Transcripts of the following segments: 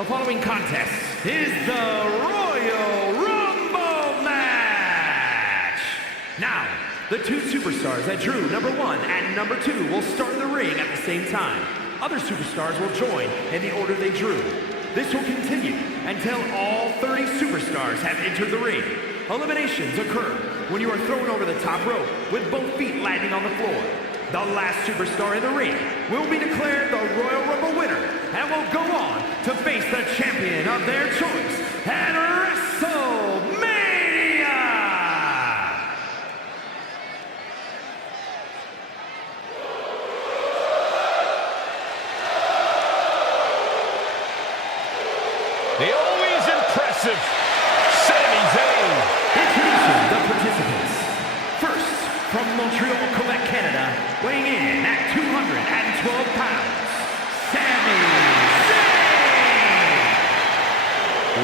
The following contest is the Royal Rumble match. Now, the two superstars that drew number 1 and number 2 will start in the ring at the same time. Other superstars will join in the order they drew. This will continue until all 30 superstars have entered the ring. Eliminations occur when you are thrown over the top rope with both feet landing on the floor. The last superstar in the ring will be declared the Royal Rumble winner and will go on to face the champion of their choice at WrestleMania! The always impressive Sami Zayn. Introducing the participants. First, from Montreal, Quebec, Canada, weighing in at 212 pounds, Sami Zayn!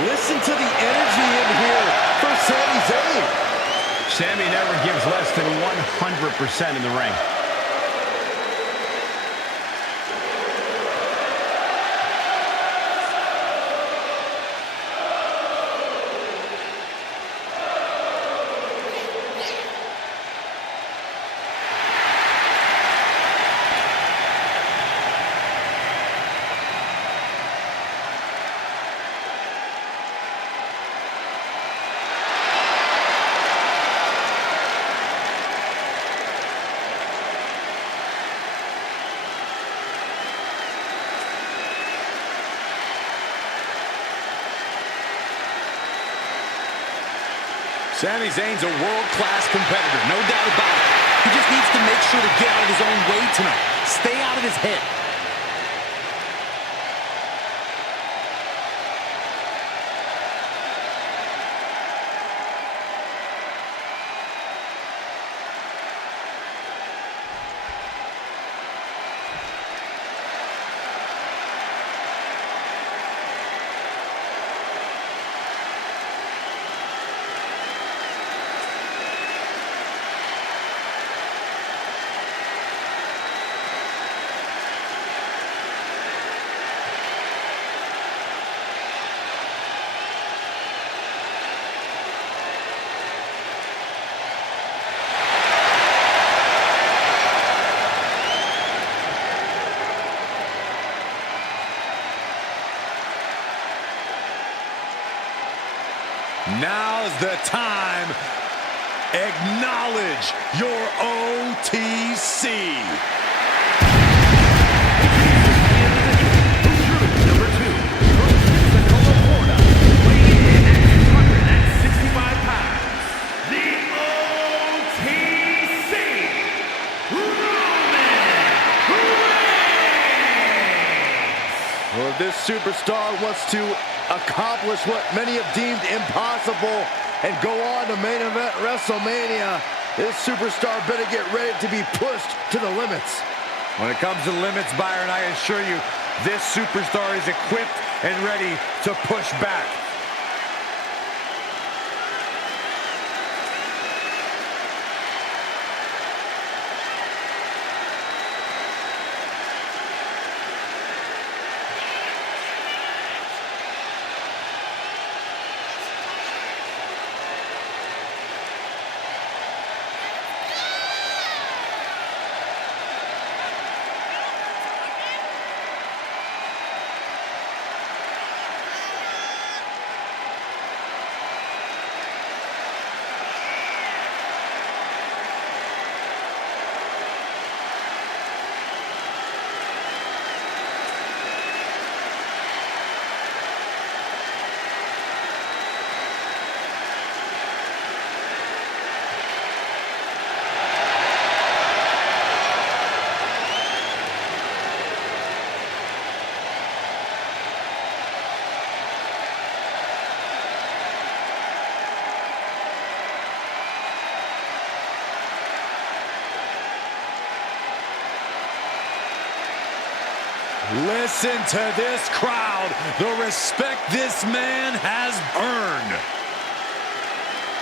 Listen to the energy in here for Sami Zayn. Sami never gives less than 100% in the ring. Sami Zayn's a world-class competitor, no doubt about it. He just needs to make sure to get out of his own way tonight. Stay out of his head. Now's the time. Acknowledge your OTC. Number 2, from Pensacola, Florida, weighing in at 265 pounds, the OTC, Roman Reigns! Well, if this superstar wants to accomplish what many have deemed impossible and go on to main event WrestleMania, this superstar better get ready to be pushed to the limits. When it comes to limits, Byron, I assure you, this superstar is equipped and ready to push back. Listen to this crowd, the respect this man has earned.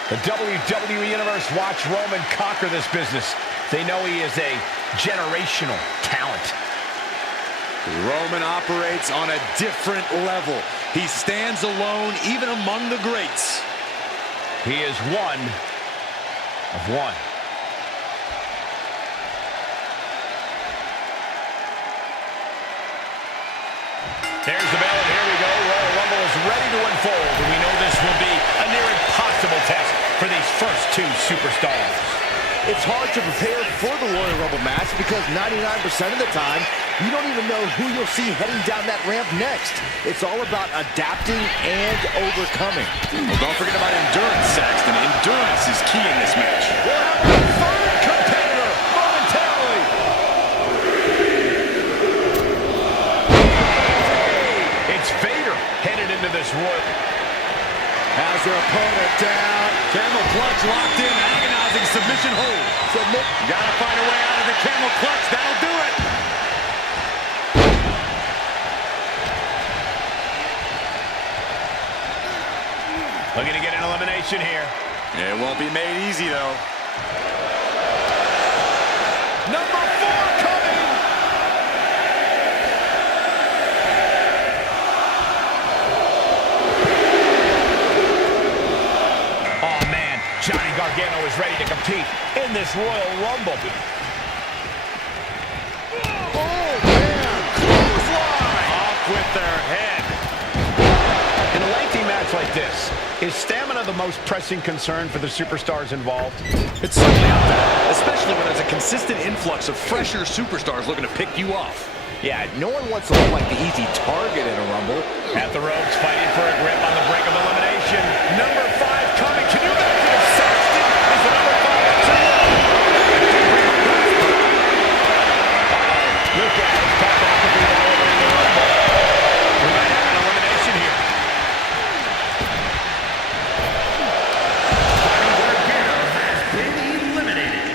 The WWE Universe watched Roman conquer this business. They know he is a generational talent. Roman operates on a different level. He stands alone even among the greats. He is one of one. There's the bell, and here we go. Royal Rumble is ready to unfold, and we know this will be a near impossible test for these first two superstars. It's hard to prepare for the Royal Rumble match because 99% of the time, you don't even know who you'll see heading down that ramp next. It's all about adapting and overcoming. Well, don't forget about endurance, Saxton. Endurance is key in this match. We'll have a third competitor momentarily. It's Vader headed into this Royal. Has their opponent down. Camel clutch locked in, agonizing submission hold. Gotta find a way out of the camel clutch. That'll do it. Looking to get an elimination here. It won't be made easy, though. Number 4 coming. Oh, man. Johnny Gargano is ready to compete in this Royal Rumble. Oh, man. Clothesline. Off with their head. In a lengthy match like this, is stamina the most pressing concern for the superstars involved? It's certainly up there, especially when there's a consistent influx of fresher superstars looking to pick you off. Yeah, no one wants to look like the easy target in a Rumble. At the ropes, fighting for a grip on the brink of elimination. Number 5 coming. Can you imagine if Saxton is the number 5 entry? Look at it. Popping up with the all over in the Rumble. We might have an elimination here. Gargano has been eliminated.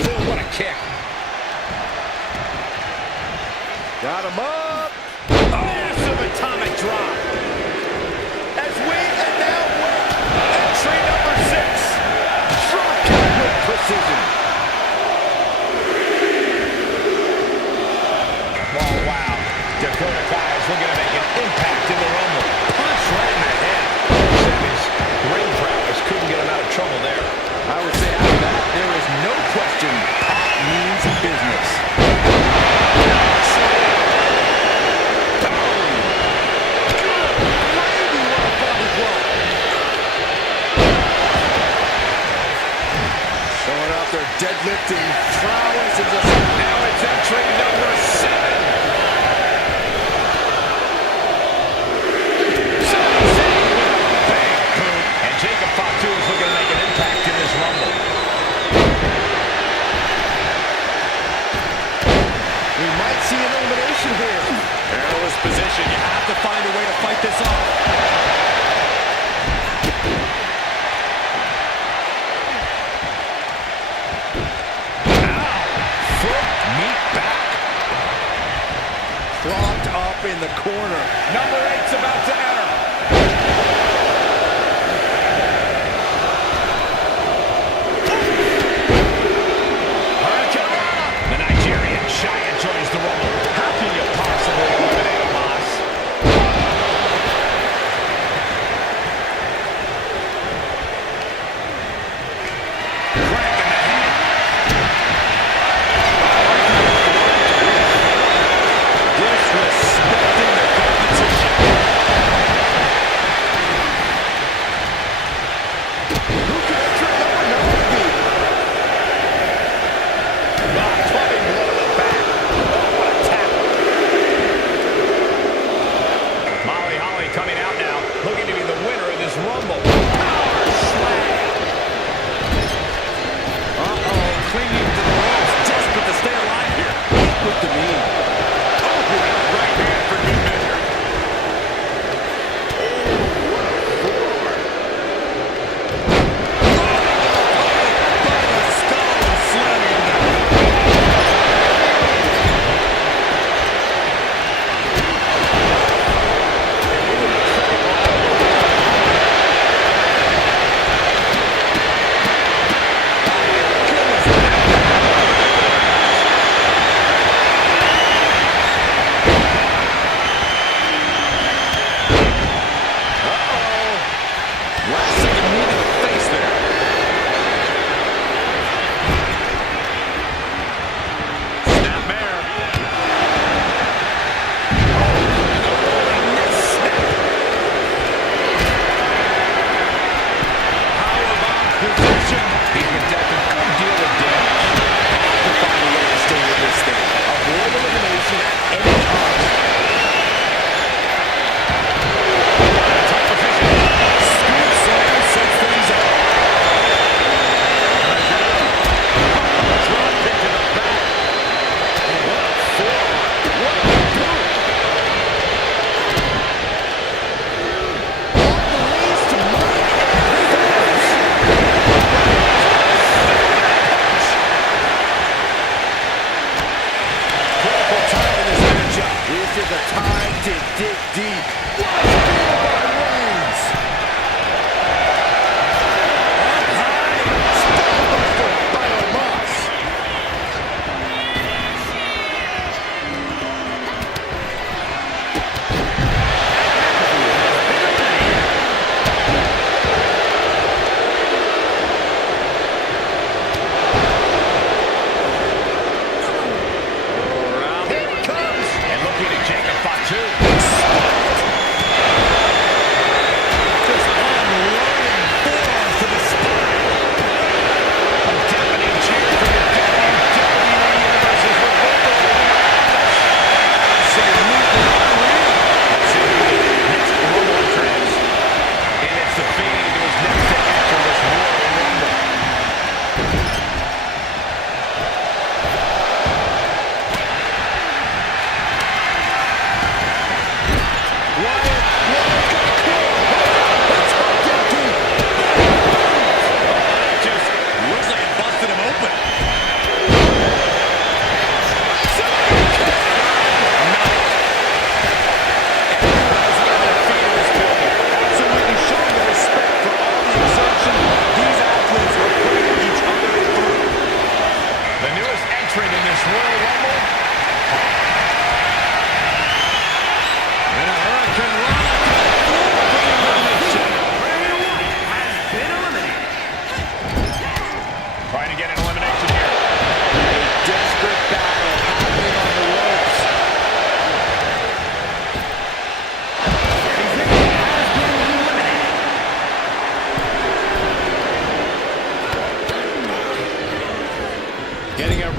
Oh, what a kick. Got him up. Massive atomic drop. As we and now with entry number 6. Drop kick with precision. Oh, wow. Dakota Kai is looking to make an impact in the Rumble. Punch right in the head. Sammy's ring prowess couldn't get him out of trouble there. I would say after that, there is no question Pat means business. Showing off their deadlifting prowess and just Now it's entry number 7. Bang, boom. And Jacob Fatu is looking to make an impact in this Rumble. we might see an elimination here. Perilous position. You have to find a way to fight this off. Foot meet back. Propped up in the corner. Number 8's about to enter. Hurricane. The Nigerian Giant joins the Rumble. How can you possibly eliminate a boss? Crack in the head. Disrespecting the competition.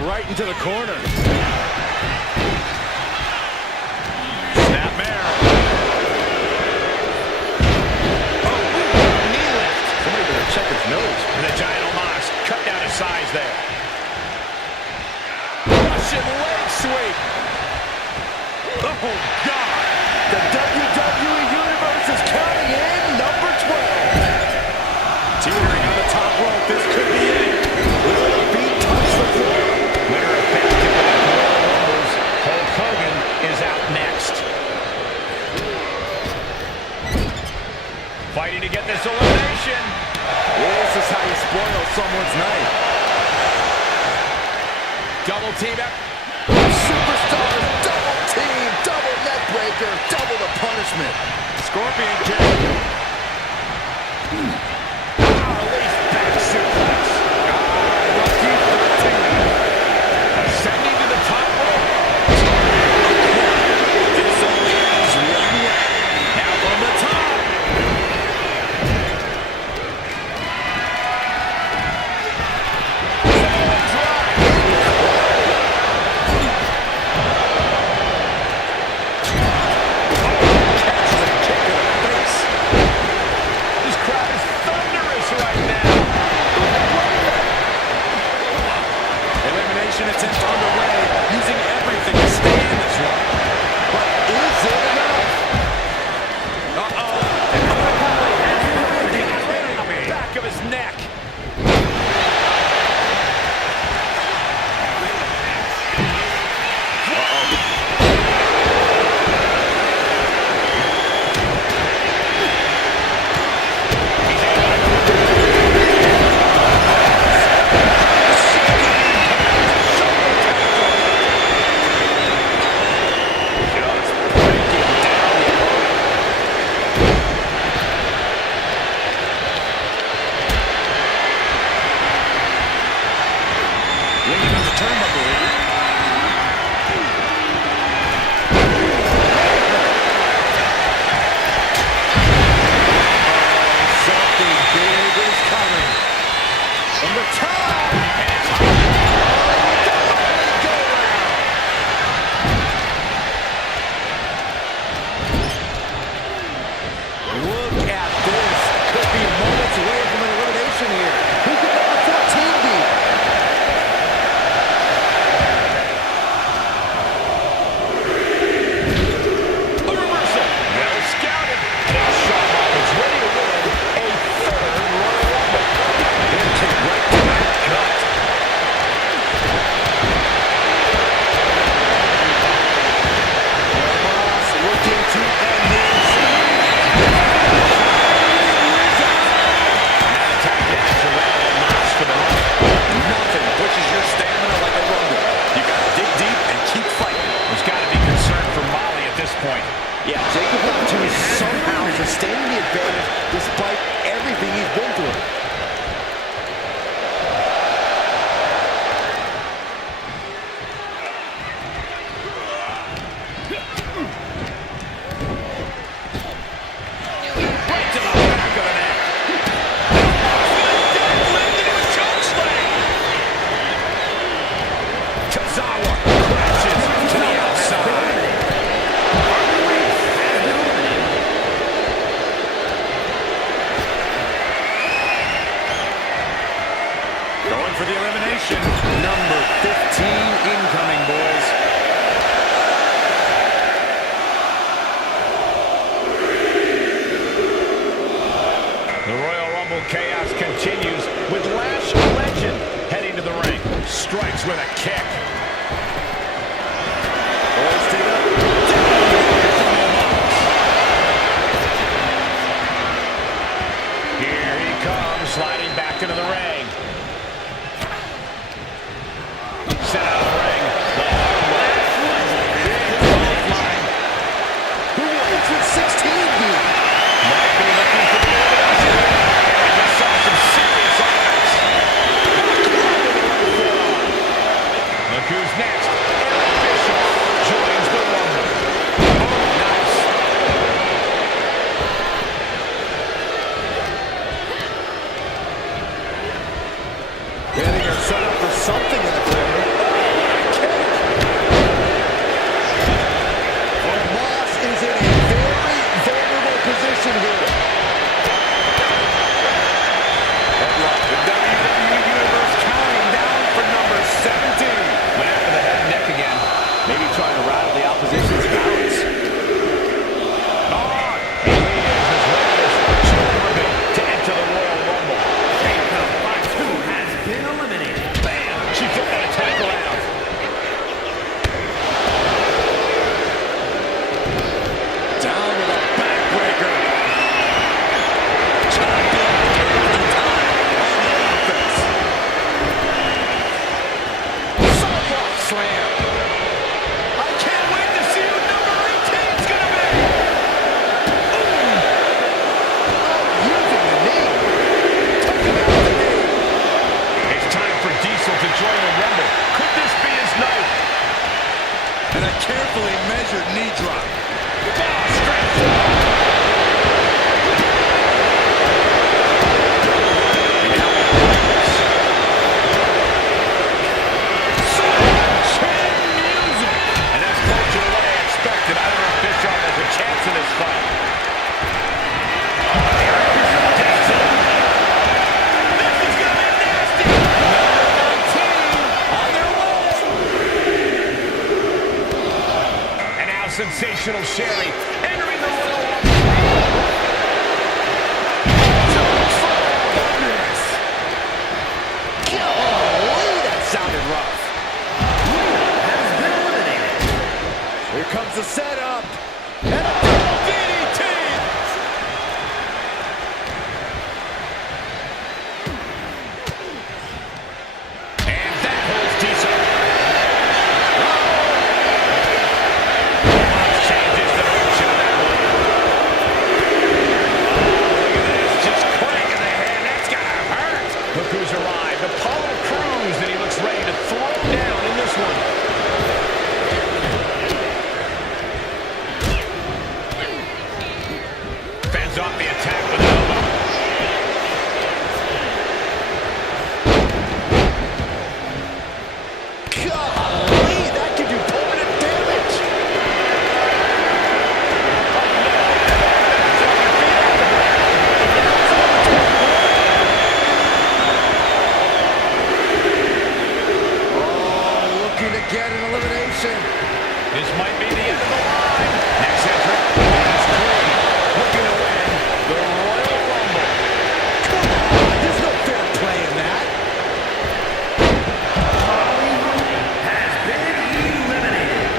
right into the corner. Snapmare. Oh, knee lift. Somebody better check his nose. And the giant Omos cut down his size there. Russian leg sweep. Oh, God. The WWE Universe is counting in number 12. Teetering on the top rope. This could be it. Will the feet touch the floor? Winner of back-to-back Royal Rumbles, Hulk Hogan, is out next. Fighting to get this elimination. This is how you spoil someone's night. Double team up. Superstars, double team, double neck breaker, double the punishment. Scorpion kick. Release back suplex. Lucky 13. Ascending to the top rope. This only ends one way. Now from the top. This crowd is thunderous right now. Elimination attempt underway. Using everything to stay in this one. But is it enough? Back of his neck. Leaning on the turnbuckle here. Something big is coming. From the top. Look at this. Could be moments away from an elimination here. Who could number 14 be? A reversal. Well scouted. And Shamrock is ready to win a third Royal Rumble. He'll kick right to that gut. Omos looking to end this. That attack is around Omos for the run. Nothing pushes your stamina like a rumble. You gotta dig deep and keep fighting. There's got to be concern for Molly at this point. Yeah, Jacob Fatu is somehow sustaining the advantage despite everything he's been through. Right to the back of the neck. Tozawa crashes to the outside. Going for the elimination. Number 15 incoming, boys. The Royal Rumble chaos continues with Lash Legend heading to the ring. Strikes with a kick. Hoisted up. Here he comes, sliding back into the ring. Set out of the ring. The hard way. Who will entrance 16 be? Might be looking for the elimination. I just saw some serious offense. The sensational Sherry entering the Royal Rumble. That sounded rough. Here comes the setup. And a double DDT. And that holds decent. Changes the direction of that one. Look at this, just cranking the head. That's gotta hurt. Look who's arrived. Apollo Crews, and he looks ready to throw down in this one. Fends off the attack with an elbow. Golly, that could do permanent damage. Oh, looking to get an elimination. This might be the end of the line. Next entrant is clean. Looking to win the Royal Rumble. Come on, there's no fair play in that. Has been eliminated.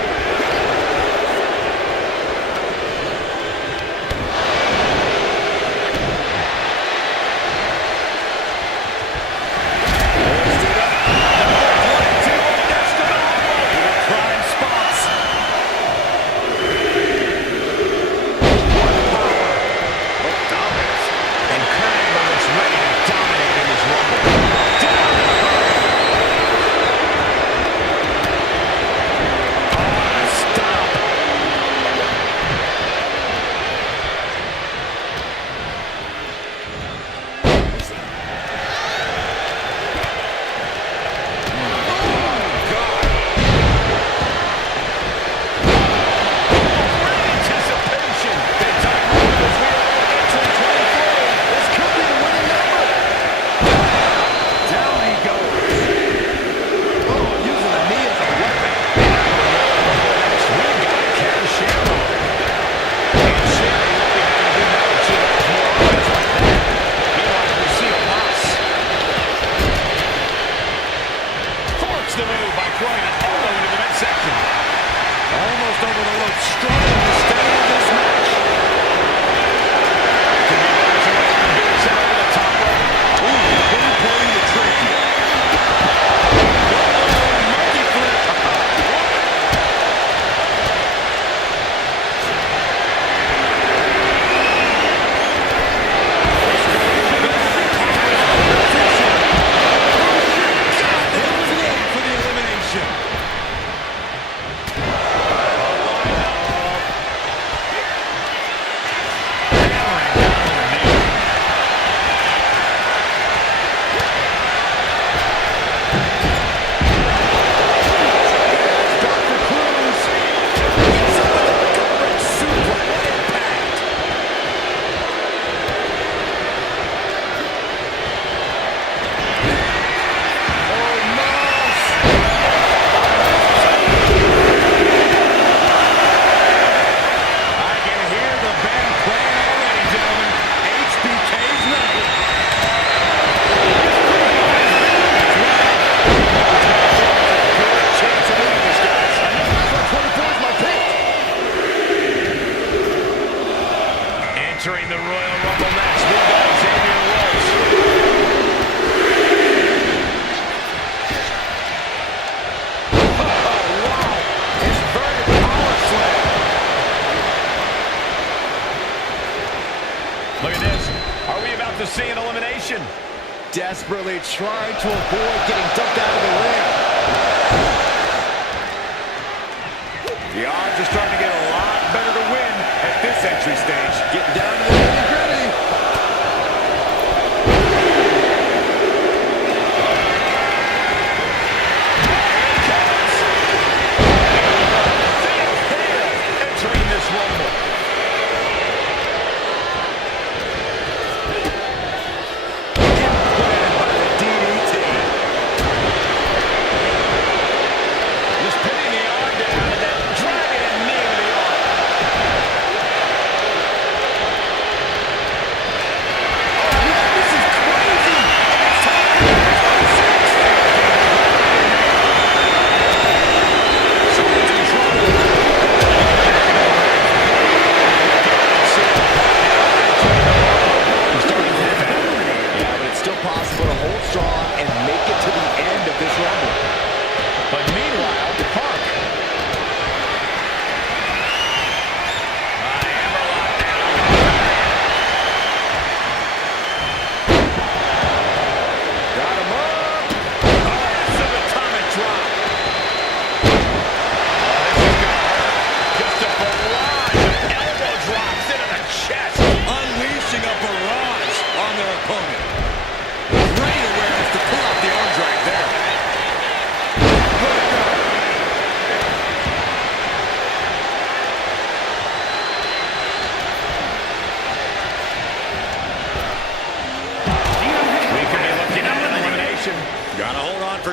Prime spots. And Kurt looks ready to dominate in this Rumble. Anticipation. Big time move as we are entering 23. This could be the winning number. Down he goes. Oh, using the knee as a weapon. We got Ken Shamrock. And Sherry will be having to do that if she has more offense like that. Meanwhile, we see a loss. Forks the move by throwing an elbow into the midsection. Almost over the rope, struggling to stay in this match. Could be miles away from being sent over the top rope. Ooh, really pulling the trigger. Monkey flip. For the elimination. Dr. Cruz. Hits him with a gut-wrench suplex. What impact. I can hear the band playing already, gentlemen. HBK's night. Good chance of winning this, guys. I know that's why 24 is my pick. Entering the Royal Rumble match, we got Xavier Woods. Inverted power slam. Look at this. Are we about to see an elimination? Desperately trying to avoid getting dumped out of the ring. The odds are starting to get a lot better to win at this entry stage. Getting down to the nitty-gritty. Entering this Rumble. Implanted by the DDT. Just pinning the arm down and then driving a knee to the arm.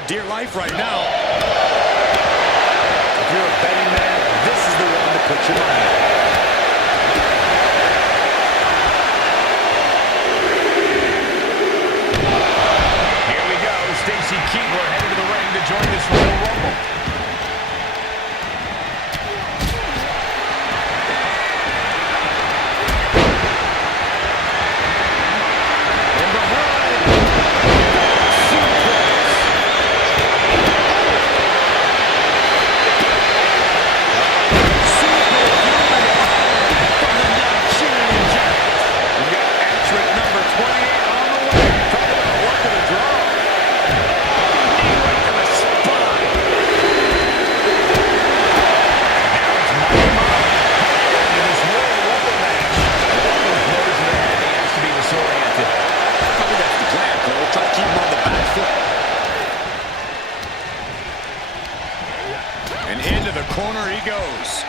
dear life right now. If you're a betting man, this is the one to put your money on. Here we go. Stacy Keibler headed to the ring to join this Royal Rumble. And into the corner he goes.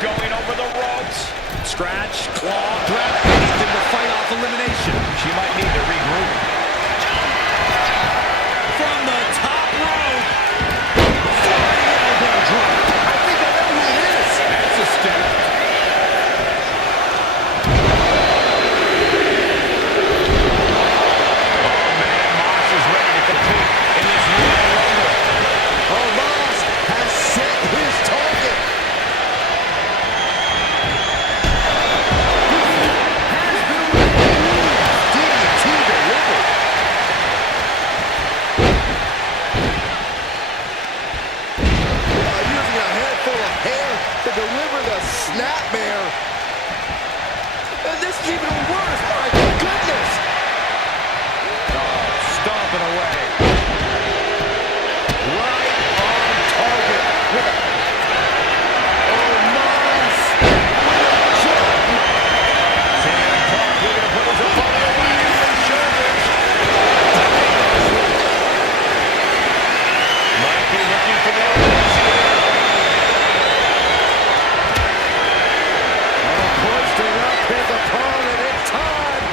Going over the ropes. Scratch, claw, grab anything to fight off elimination. She might need to regroup. From the top rope. Flying elbow drop. I think I know who it is. That's a step. Oh, man, Moss is ready to compete in this Royal Rumble. Oh, Moss has set his target. To deliver the snapmare. And this is even worse, my goodness. Oh, stomping away. Right on target. Oh, Moss. CM Punk looking to put his opponent away on his shoulders. Might be looking for the elimination here. His opponent in time.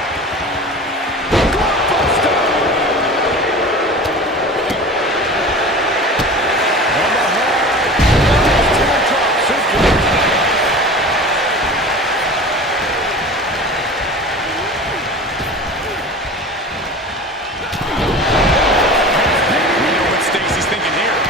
Gutbuster. On the hard. Teardrop suplex. We know what Stacy's thinking here.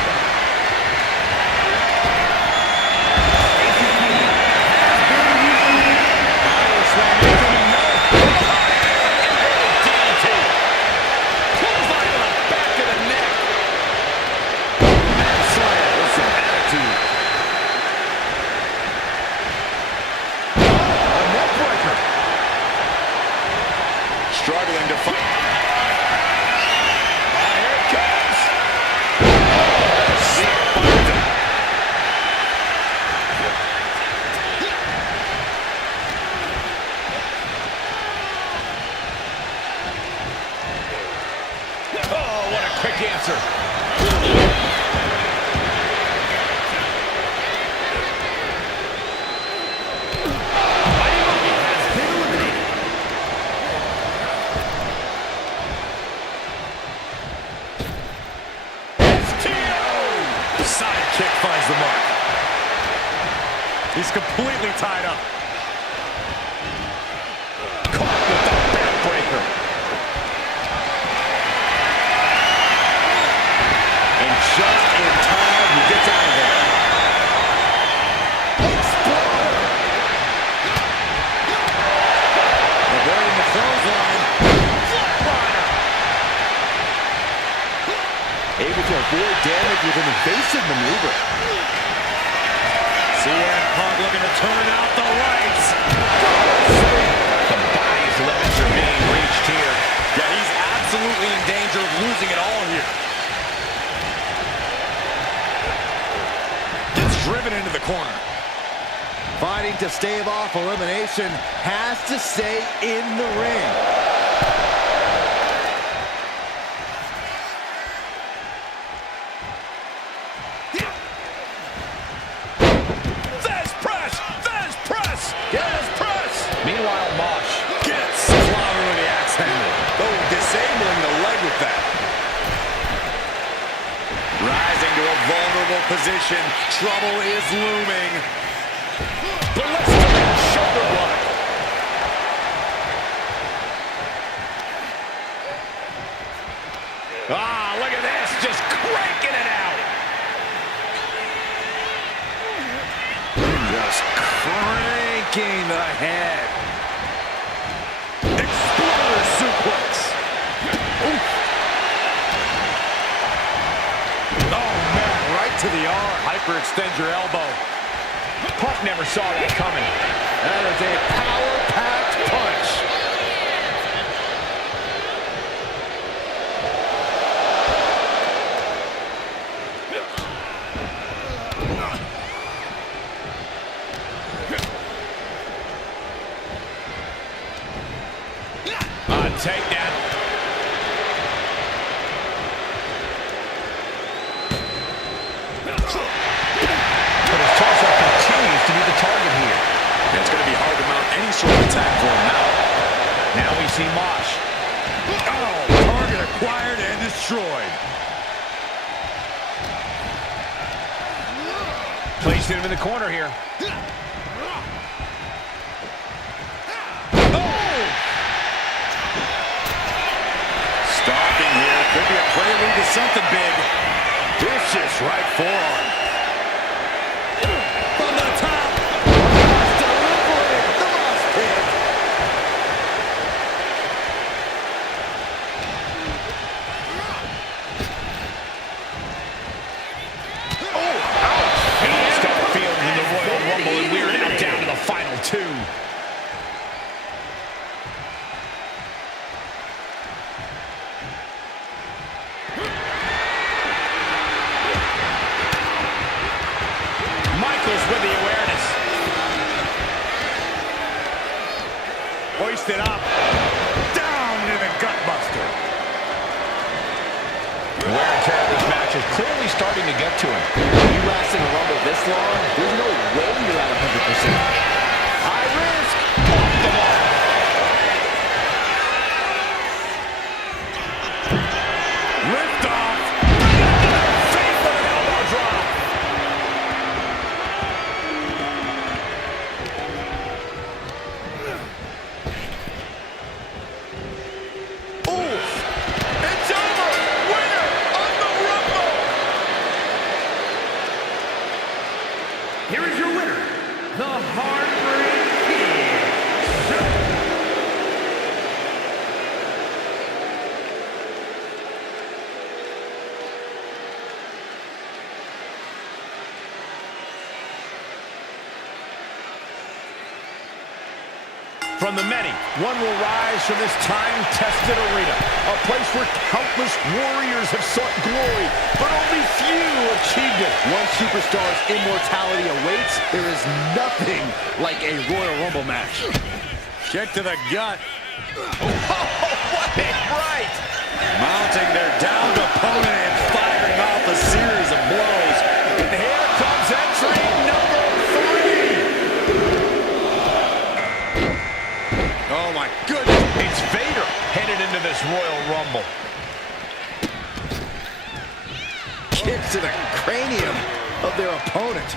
Struggling to fight. Here it comes. Oh, what a quick answer. Side kick finds the mark. He's completely tied up. Caught with the damage with an evasive maneuver. CM Punk looking to turn out the lights. The body's limits are being reached here. Yeah, he's absolutely in danger of losing it all here. Gets driven into the corner. Fighting to stave off elimination, has to stay in the ring. There's press! There's press! There's press! Meanwhile, Mosh. Gets clobbered with the axe handle. Oh, disabling the leg with that. Rising to a vulnerable position. Trouble is looming. Ballistic shoulder block. Ah, look at this, just cranking it out. Just cranking the head. Exploder suplex. Oof. Oh, man, right to the arm. Hyperextend your elbow. Punk never saw that coming. That is a power-packed punch. Takedown. But his toss-up continues to be the target here. And it's going to be hard to mount any sort of attack for him now. Now we see Mosh. Oh, target acquired and destroyed. Placed him in the corner here. Stalking here. Could be a prelude to something big. Vicious right forearm. From the top. Delivering the mosh pit. Oh, ouch. And let's start feeling in the Royal Rumble, and we're now down to the final two. With the awareness. Hoisted up. Down into the gutbuster. The wear and tear of this match is clearly starting to get to him. You last in a Rumble this long, there's no way you're at 100%. High risk. Off the mark. Lift off. Face with an elbow drop. It's over. Winner of the Rumble. Here is your winner, the Heartbreak Kid. From the many, one will rise from this time-tested arena, a place where countless warriors have sought glory, but only few achieved it. One superstar's immortality awaits. There is nothing like a Royal Rumble match. Kick to the gut. What a right! Mounting their downed opponent and firing off a series of blows. And here comes entry number 3. Oh my goodness. It's Vader headed into this Royal Rumble. Kicks to the cranium of their opponent.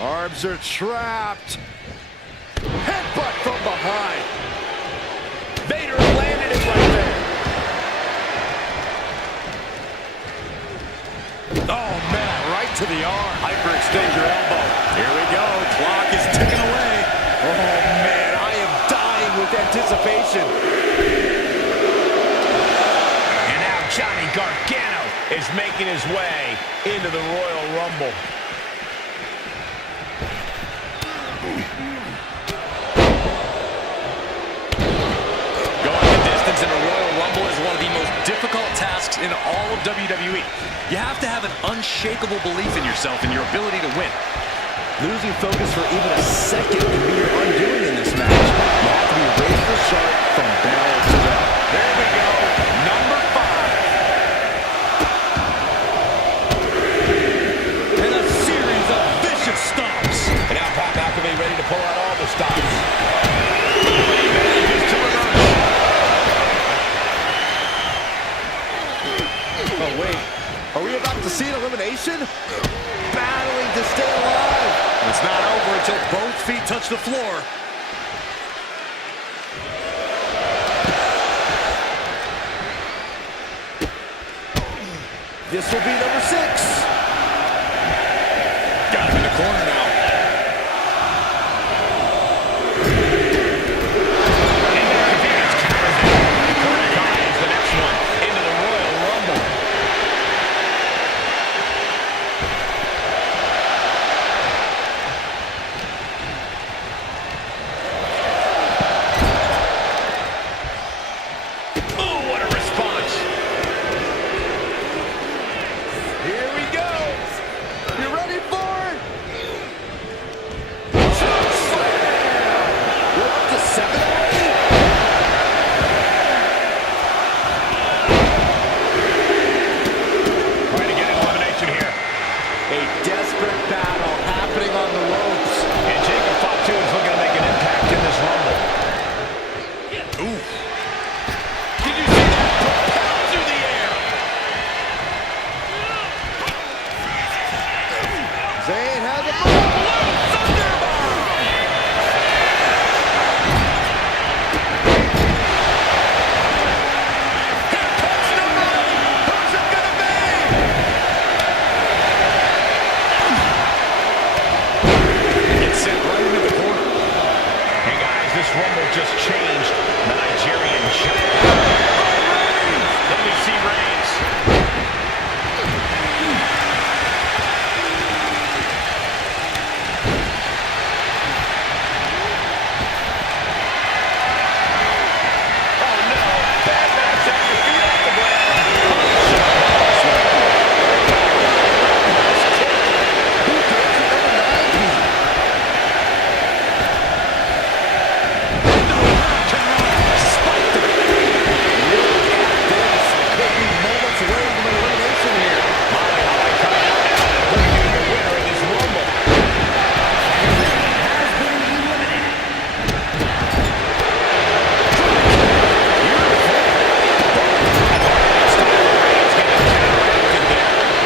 Arms are trapped. Headbutt from behind. Vader landed it right there. Oh man, right to the arm. Hyperextend your elbow. Here we go. Clock is ticking away. Oh man, I am dying with anticipation. And now Johnny Gargano is making his way into the Royal Rumble. Going the distance in a Royal Rumble is one of the most difficult tasks in all of WWE. You have to have an unshakable belief in yourself and your ability to win. Losing focus for even a second can be your undoing in this match. You have to be razor sharp from bell to bell. There we go. Number 5. And a series of vicious stomps. And now Pat McAfee ready to pull out all the stops. He manages to reverse. Oh, wait. Are we about to see an elimination? Battling to stay alive. It's not over until both feet touch the floor. This will be number 6. Got him in the corner now. The next one into the Royal Rumble. Oh, what a response. Here we go. You ready for it? We're up to 7 already? Trying to get an elimination here. A desperate battle happening on the ropes. And Jacob Fatu is looking to make an impact in this Rumble. Ooh. Did you see that? Propelled through the air. Zayn has a move. Gets sent right into the corner. Hey guys, this Rumble just changed the Nigerian giant. Let me see Reigns. Oh no, bad match after feet off the ground. Moments away from an elimination here. Molly Holly coming out and looking to be the winner of this Rumble. Has been eliminated.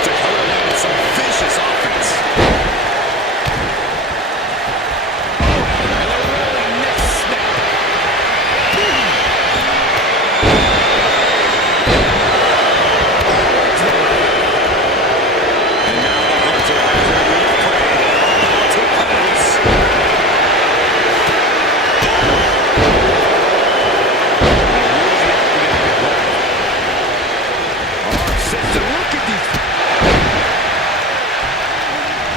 Dakota landed some vicious offense. And a rolling neck snap. And now the Hunter has a weak plan about to pounce. Sister, look at these.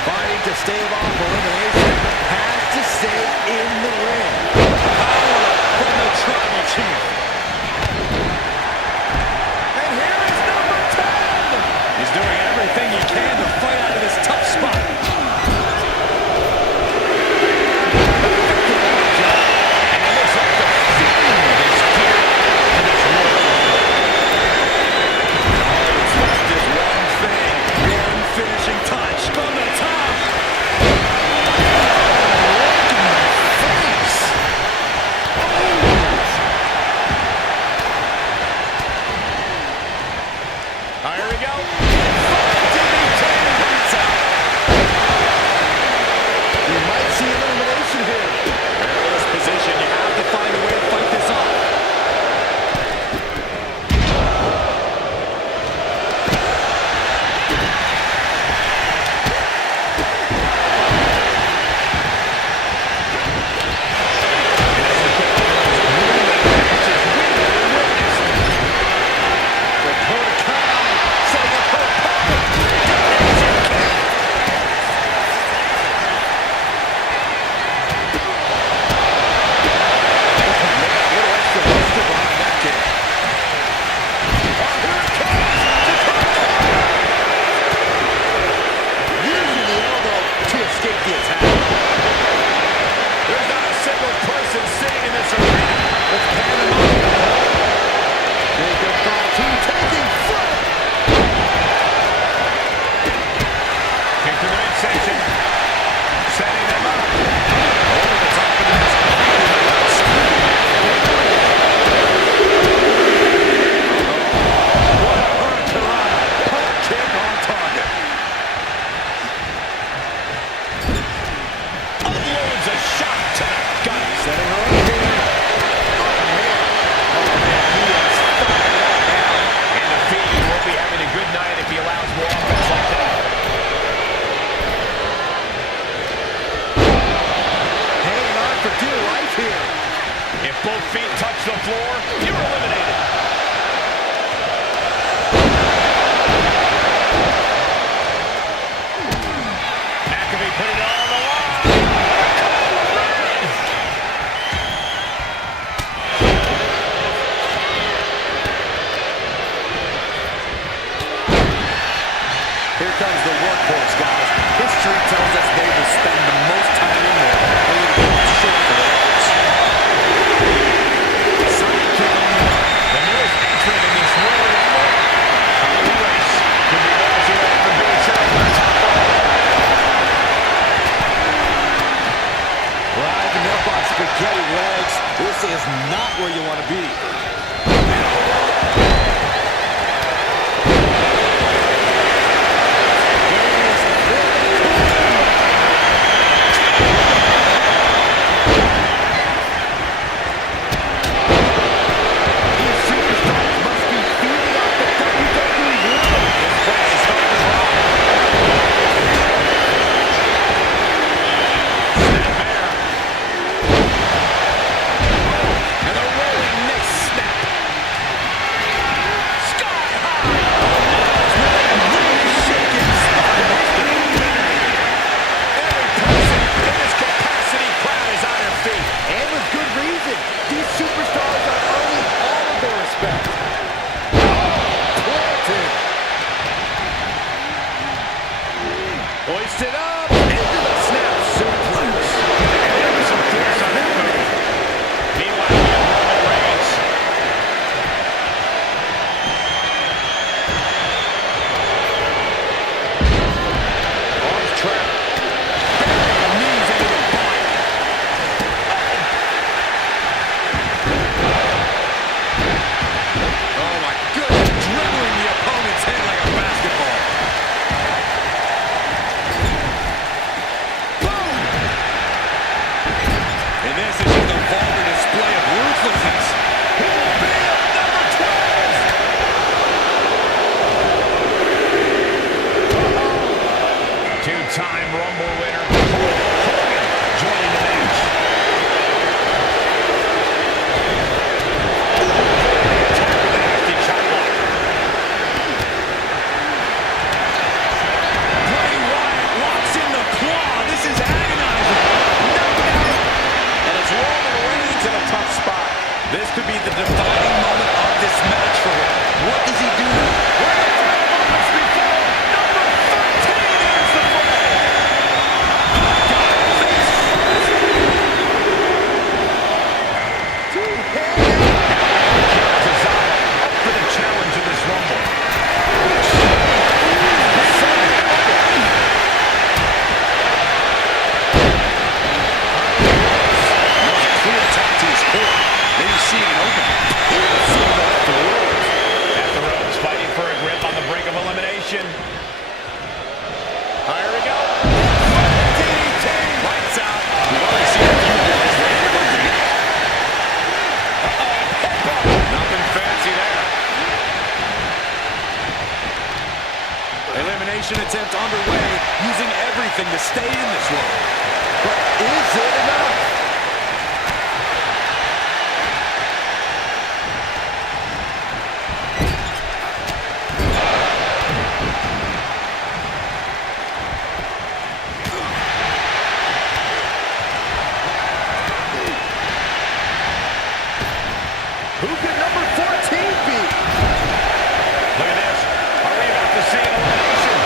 Fighting to stave off elimination. Has to stay in the ring. Power from the Tribal Chief. And here is number 10. He's doing everything he can to fight out of this tough spot. And it looks like the Fiend is here in this Royal Rumble. All that's left is one thing, one finishing touch from the top. Here comes the workhorse, guys. History tells us they will spend the most time in there, only to come up short for their efforts. Sidekick on the line. The newest entrant in this Royal Rumble. How the race could be those who are doing something on top rope. Riding up on spaghetti legs. This is not where you want to be. Hoisted up into the snap suplex. And there was some force on that move. Meanwhile, we have Roman Reigns. Arms trapped. Burying knees into the body. Oh my goodness, dribbling the opponent's head like a basketball. This is just a vulgar display of ruthlessness. Who will be at number 12? Two-time Rumble winner, Hogan, joining the match. Attack with a nasty chop block. Bray Wyatt locks in the claw. This is agonizing. Roman Reigns in a tough spot. This could be the defining moment of this match for him. What does he do now? We're in front of moments before. Number 13 is the fray. God, face first. Up for the challenge of this Rumble. Maybe seeing an opening. At the ropes, fighting for a grip on the brink of elimination. Here we go. DDT. Lights out. We've already seen a few boys land above the neck. Nothing fancy there. Elimination attempt underway, using everything to stay in this one. But is it enough? Who could number 14 be? Look at this. Are we about to see an elimination?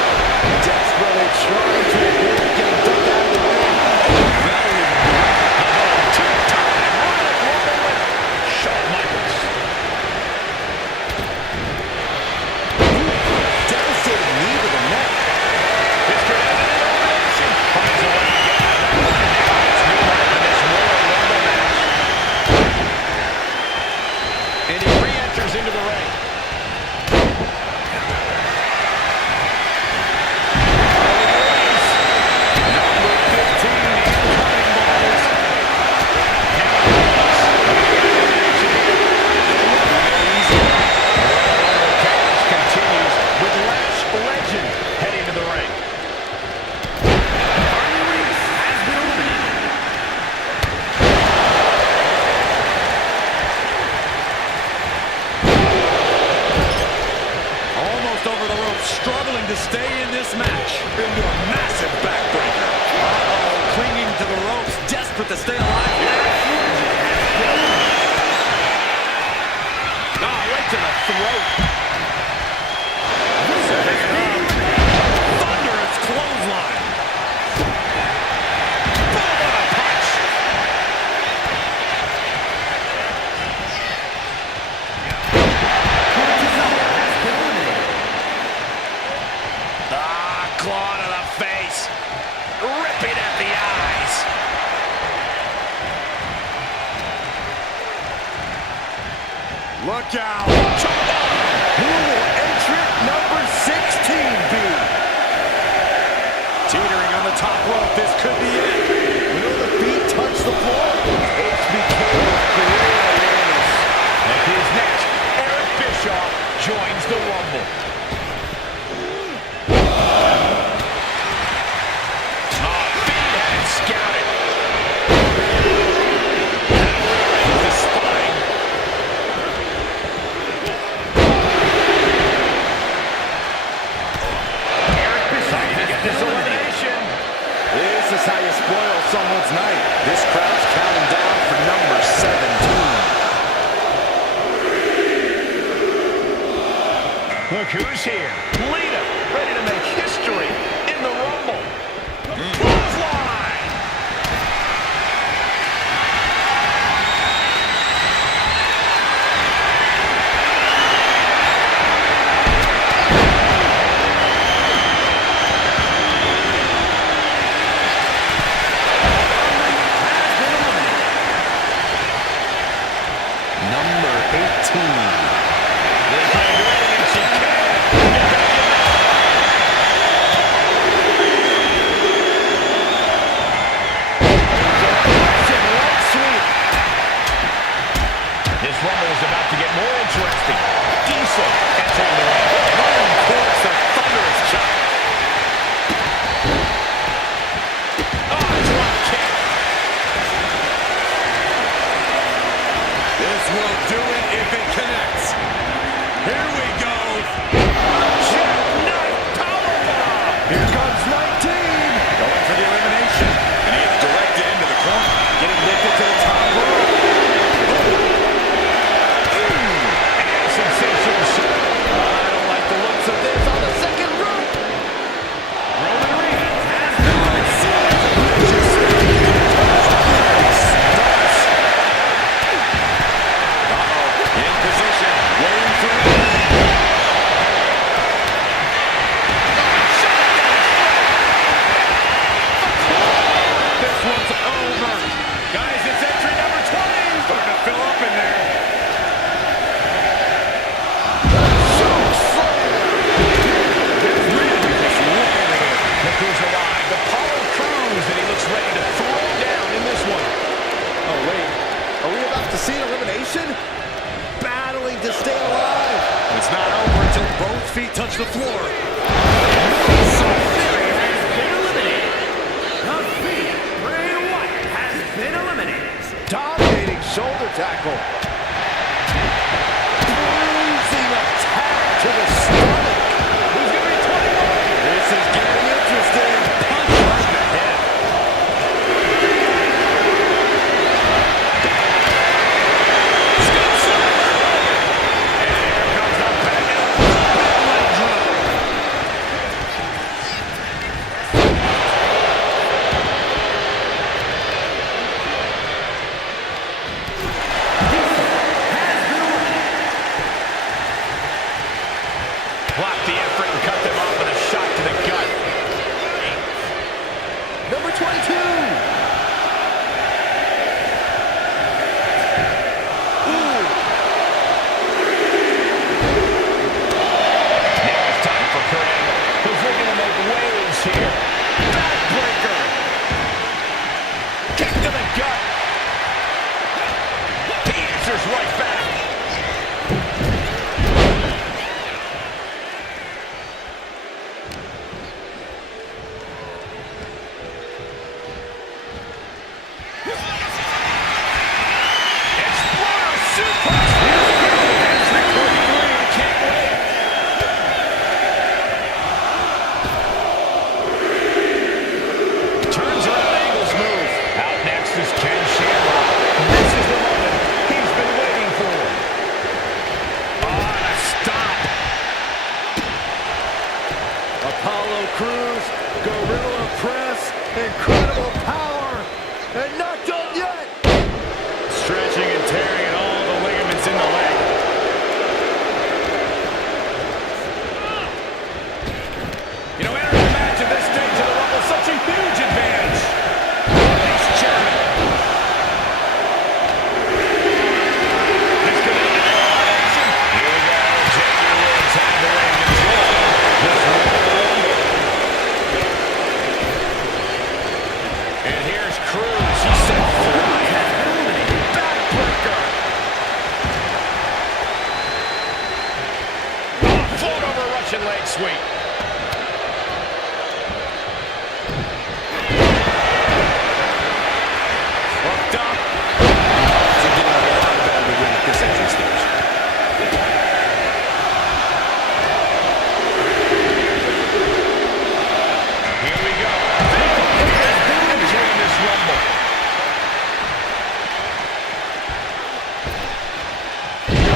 Desperately trying to avoid getting dunked out of the ring. That'll even Claw to the face. Ripping at the eyes. Look out. Who will entrant number 16 be? Teetering on the top rope. This could be it. Will the feet touch the floor? HBK with career awareness. And here's next. Eric Bischoff joins the Rumble. Oh, feet had scouted. The spine. Eric Bischoff to get this elimination. This is how you spoil someone's night. This crowd's counting down for number 17. Look who's here. Lita, ready to make history in the Rumble. Clothesline. Number 18. This Rumble is about to get more interesting. Diesel entering the ring. Running towards the thunderous chop. Oh, drop kick. This will do it if it connects. Here we go. Jackknife powerbomb. Here comes 19. Going for the elimination. And he is directed into the corner. Getting lifted to the top rope. Sensational shot. I don't like the looks of this on the second rope. Roman Reigns has been eliminated. In position. Waiting for it. This one's over. Guys, it's entry number 20. Starting to fill up in there. Look who's arrived. Apollo Crews, and he looks ready to throw down in this one. Oh, wait. Are we about to see an elimination? Battling to stay alive. It's not over until both feet touch the floor. Theory has been eliminated. The Fiend, Bray Wyatt, has been eliminated. Dominating shoulder tackle. Bruising attack to the stomach. Who's going to be 21? This is getting interesting. Punch right in the head. And here comes the back out. Big leg drop. Blocked the effort and cut them off with a shot to the gut. Number 22. Now it's time for Kurt Angle, who's looking to make waves here. Backbreaker. Kick to the gut. He answers right back. Explorer suplex. It's recording lead. Can't wait. Turns around Angle's move. Out next is Ken Shamrock. This is the moment he's been waiting for. On a stop. Apollo Crews, Gorilla Press, incredible power, and not done yet. Stretching and tearing at all the ligaments in the leg. You know, entering the match sweep. Hooked up. She's getting a lot better to win at this entry stage. Here we go. Entering this Rumble.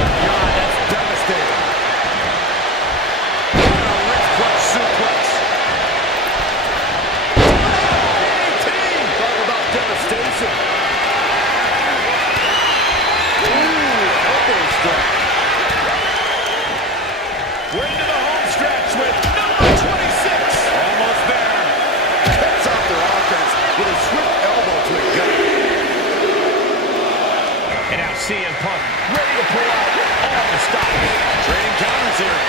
God, that's devastating. What a wrist clutch suplex. Talk about devastation. Ooh, elbow strike. We're into the home stretch with number 26. Almost there. Cuts off their offense with a swift elbow to the gut. And now CM Punk ready to pull out all the stops. Trading counters here.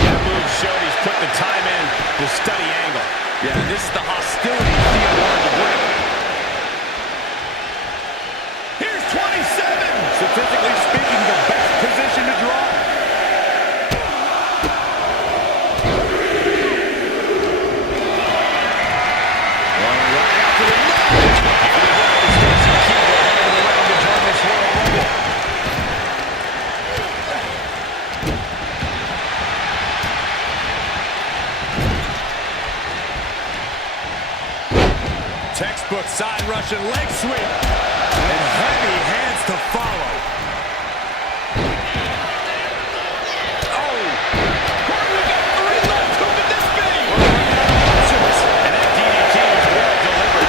That move showed he's put the time in to study angle. Yeah, this is the hostility Theo wanted to bring. Here's 27. Statistically speaking, the best position to drop. One right after the nose. Stacy Keibler headed to the ring to join this Royal Rumble. Textbook side Russian leg sweep. And heavy hands to follow. Oh! We got 3 left. Who could this be? And that DDT was well delivered.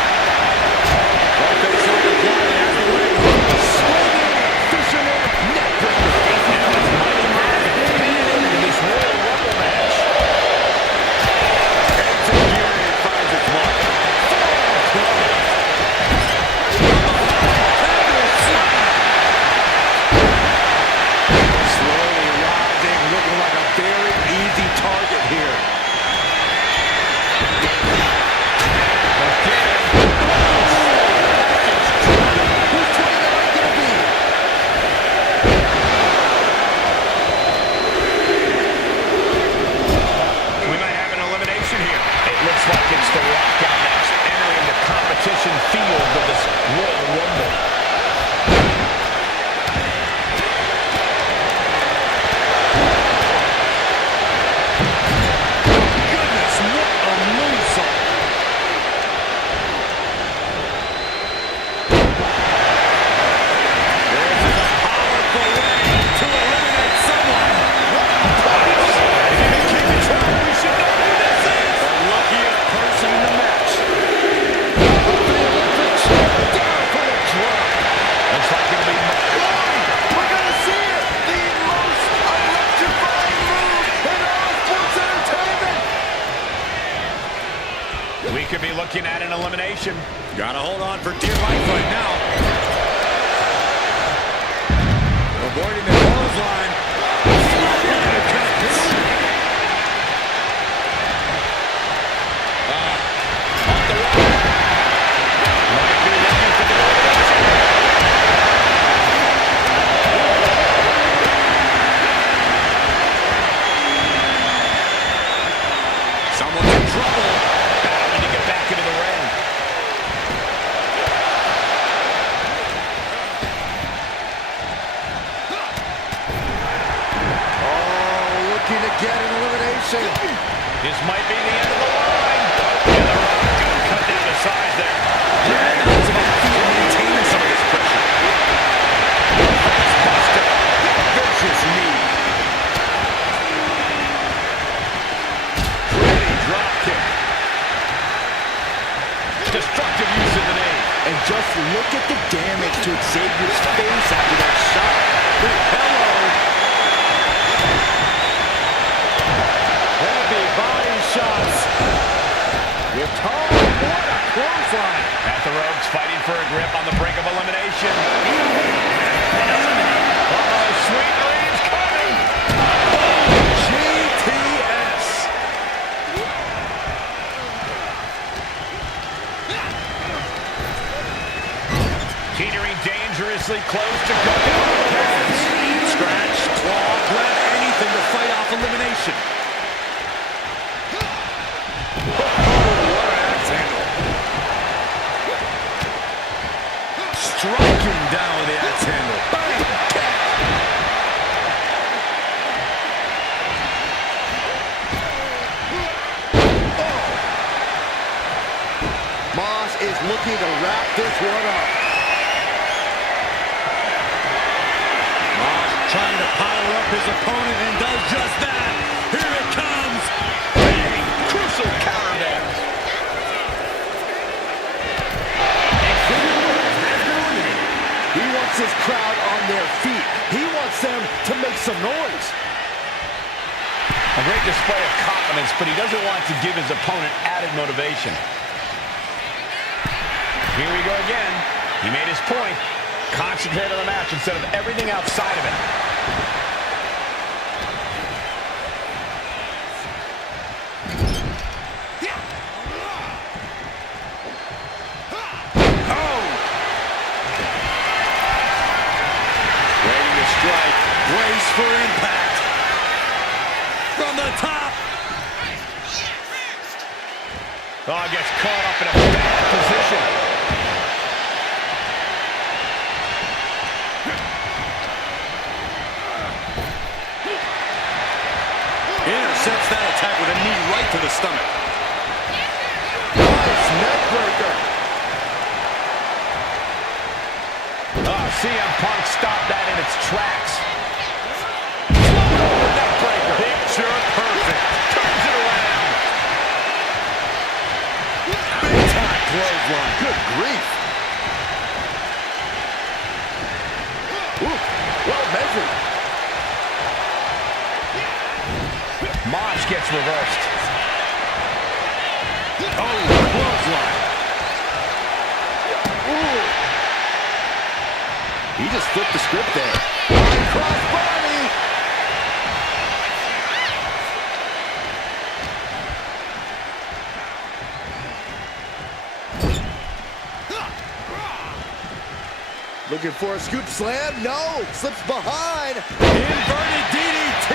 Well, face on the fly and has the leg hook. Swinging fisherman neckbreaker. Now it's Mighty Mouse being into this Royal Rumble match. Executed finds its mark. Slowly rising, looking like a very easy target here. Who's 29 gonna be? We might have an elimination here. It looks like it's the Lockout match entering the competition field of this Royal Rumble. Goodness, what a moonsault. This is a powerful way to eliminate someone. What a punch! If you can keep it track, we should know who this is. The luckiest person in the match. Up for the electric chair, down for the drop. Looks like it'll be We're gonna see it! The most electrifying move in all sports entertainment! We could be looking at an elimination. Gotta hold on for dear life right now. Avoiding the clothesline. Off the rope. Might be looking for the elimination. Someone's in trouble. Battling to get back into the ring. Oh, looking to get an elimination. This might be the end of the line. And the Rock gonna cut down the size there. Yeah, now it's about Theo maintaining some of this pressure. Face buster. Vicious knee. Pretty drop kick. Destructive use of the name. And just look at the damage to Xavier's face after that shot. Hello. Heavy body shots. With Tom, what a clothesline. At the ropes, fighting for a grip on the brink of elimination. Uh-oh, Sweet Dreams coming. GTS. Teetering dangerously close to going on the pass. Scratch, claw, grab anything to fight off elimination. What an axe handle. Striking down with the axe handle. Bang! Moss is looking to wrap this one up. Moss trying to power up his opponent and does just that. Here it comes. Bang! Crucial counter there. He wants his crowd on their feet. He wants them to make some noise. A great display of confidence, but he doesn't want to give his opponent added motivation. Here we go again. He made his point. Concentrate on the match instead of everything outside of it. Waiting to strike. Brace for impact. From the top. Oh, gets caught up in a bad position. Intercepts that attack with a knee right to the stomach. Nice neck breaker. Oh, CM Punk stopped that in its tracks. Neck breaker. Picture perfect. Turns it around. Big time clothesline. Good grief. Ooh, well measured. Moss gets reversed. Oh, clothesline. Ooh. He just flipped the script there. Cross body. Looking for a scoop slam. No. Slips behind. Inverted DDT.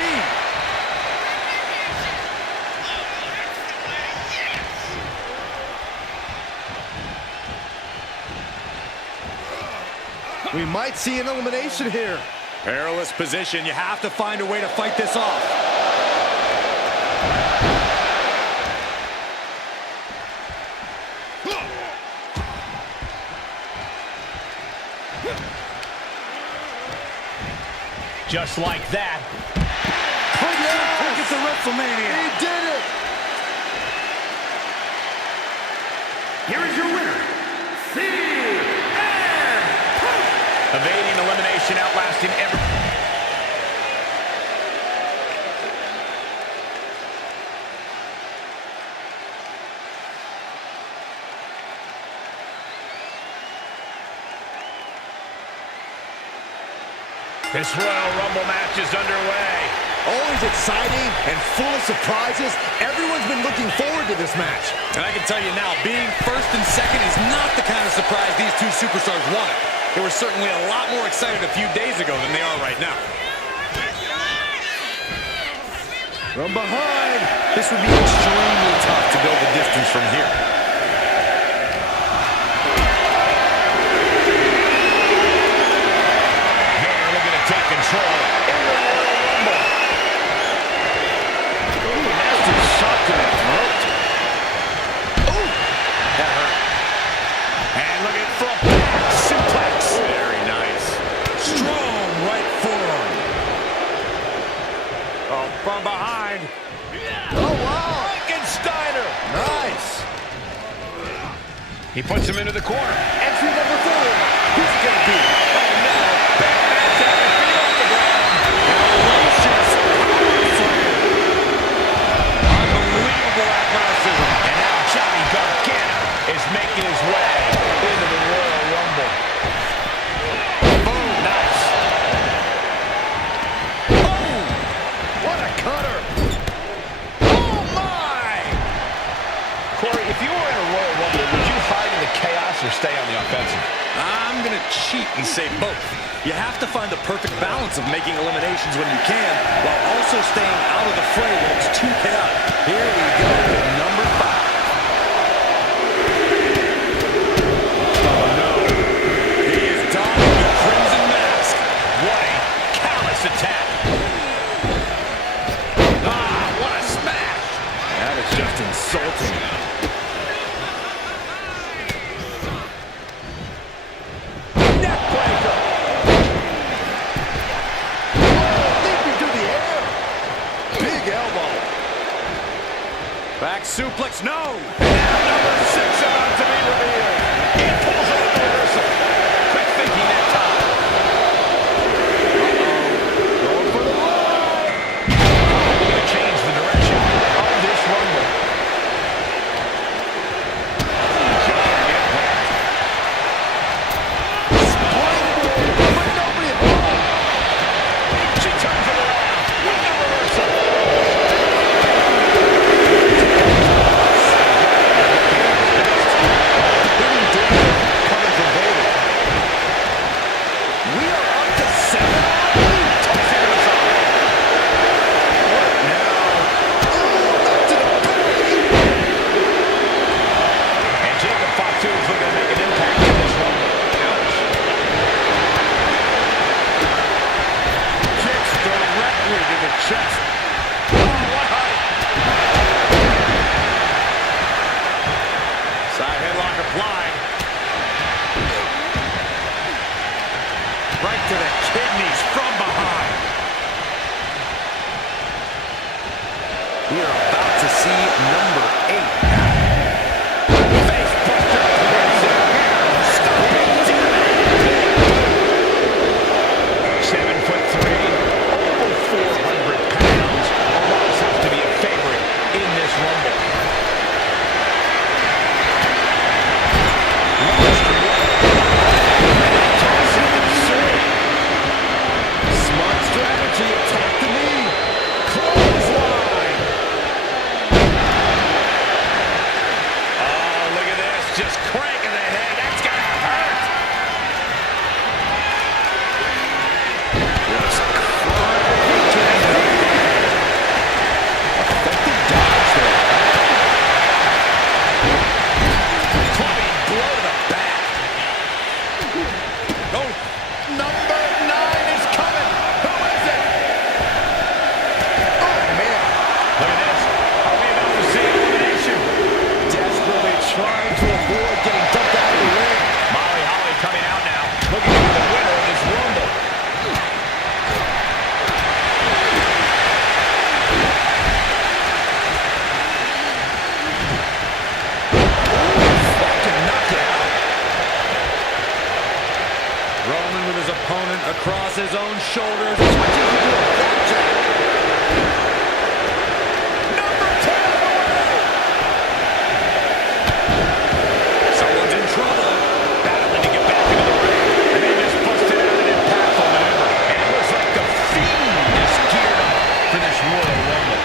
We might see an elimination here. Perilous position. You have to find a way to fight this off. Just like that. Took it to WrestleMania. He did it. Here is your winner, CM Punk. Evading elimination, outlasting every... This Royal Rumble match is underway. Always exciting and full of surprises. Everyone's been looking forward to this match. And I can tell you now, being first and second is not the kind of surprise these two superstars wanted. They were certainly a lot more excited a few days ago than they are right now. From behind. This would be extremely tough to go the distance from here. Vader looking to take control in the Royal Rumble. Ooh, nasty shot to the throat. Ooh, that hurt. And looking for a back suplex. Very nice. Strong right forearm. Oh, from behind. Oh, wow. Frankensteiner. Nice. He puts him into the corner. Entry number 4. Who's it going to be? Oh, no. Batman's got his feet off the ground. Hellacious power slam. Unbelievable athleticism. And now Johnny Gargano is making his way into the Royal Rumble. Boom. Nice. Oh, what a cutter. Oh, my. Corey, if you were in a Royal Rumble, would you hide in the chaos or stay on the offensive. I'm going to cheat and say both. You have to find the perfect balance of making eliminations when you can, while also staying out of the fray when it's too chaotic. Here we go with number 5. Oh, no. He is donning the Crimson Mask. What a callous attack. Ah, what a smash. That is just insulting. Neckbreaker. Leaping through the air. Big elbow. Back suplex, no. And number 6 about to be revealed. He pulls out the reversal. Quick thinking that time. Going for the roll. Going to change the direction of this Rumble. But nobody at home. She turns it around with the reversal. Hidden danger coming from Vader. We are up to 7. Tossing it aside. What now? Oh, back to the belly. And Jacob Fatu is looking to make an impact in this Rumble. Ouch. Kicks directly to the chest. Oh, what height. Side headlock applied. Right to the kidneys from behind. We are about to see number 8. Face buster. Stopping damage. 7'3", over 400 pounds. Almost has to be a favorite in this Rumble. Smart strategy. Attack the knee. Clothesline. Oh, look at this. Just cranking the head. That's going to hurt. Just cranking the head. Effective dodge there. Clubbing blow to the back. Oh, number 9 is coming. Who is it? Oh, man. Look at this. Are we about to see elimination? Desperately trying to avoid getting dumped out of the ring. Molly Holly coming out now, looking to be the winner of this Rumble. Fucking knockout. Roman with his opponent across his own shoulders. Switches into a blackjack. Number 10 on the way. Someone's in trouble. Battling to get back into the ring, and they just busted out an impactful maneuver. And it looks like the Fiend is geared up for this Royal Rumble.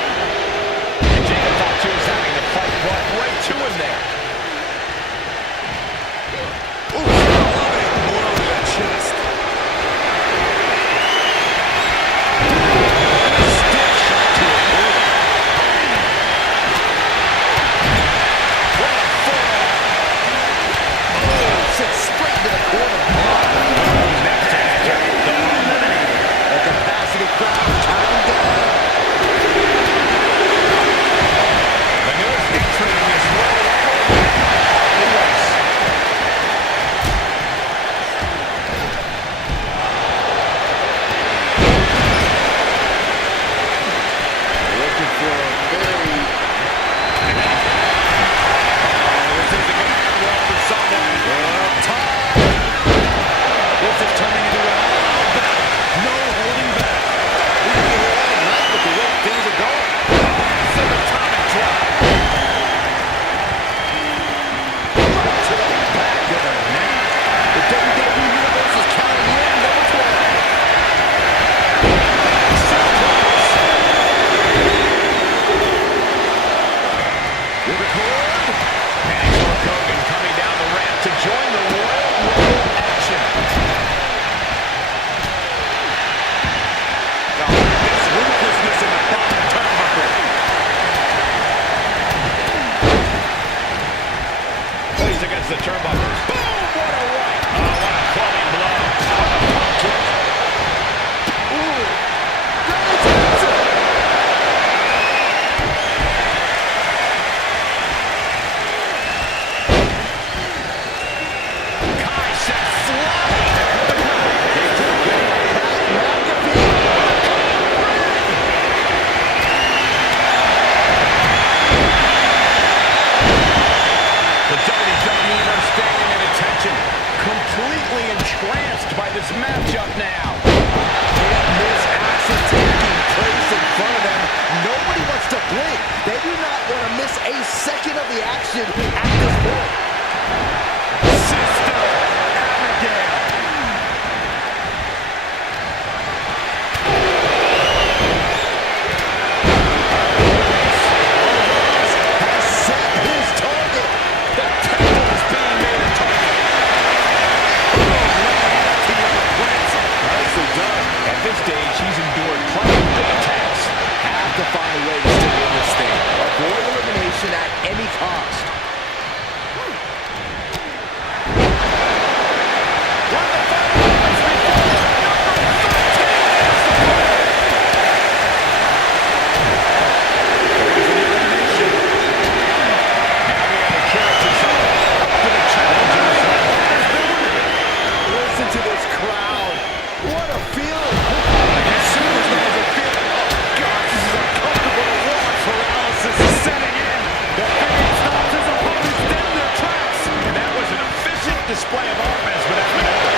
And Jacob Fatu is having the fight brought right to him there. Ooh, loving blow to the chest. completely entranced by this matchup now. Can't miss action taking place in front of them. Nobody wants to blink. They do not want to miss a second of the action at this point. Sister Abigail. Has set his target. The temple is being made a target. Nicely done. At this stage, he's endured plenty of big attacks. Have to find a way to still win this thing. Avoid elimination at any cost. Listen to this crowd. What a feeling. As soon as there's a feeling, oh gosh, this is uncomfortable to watch. Paralysis is setting in. The finish stops his opponents dead in their tracks. And that was an efficient display of offense with that maneuver.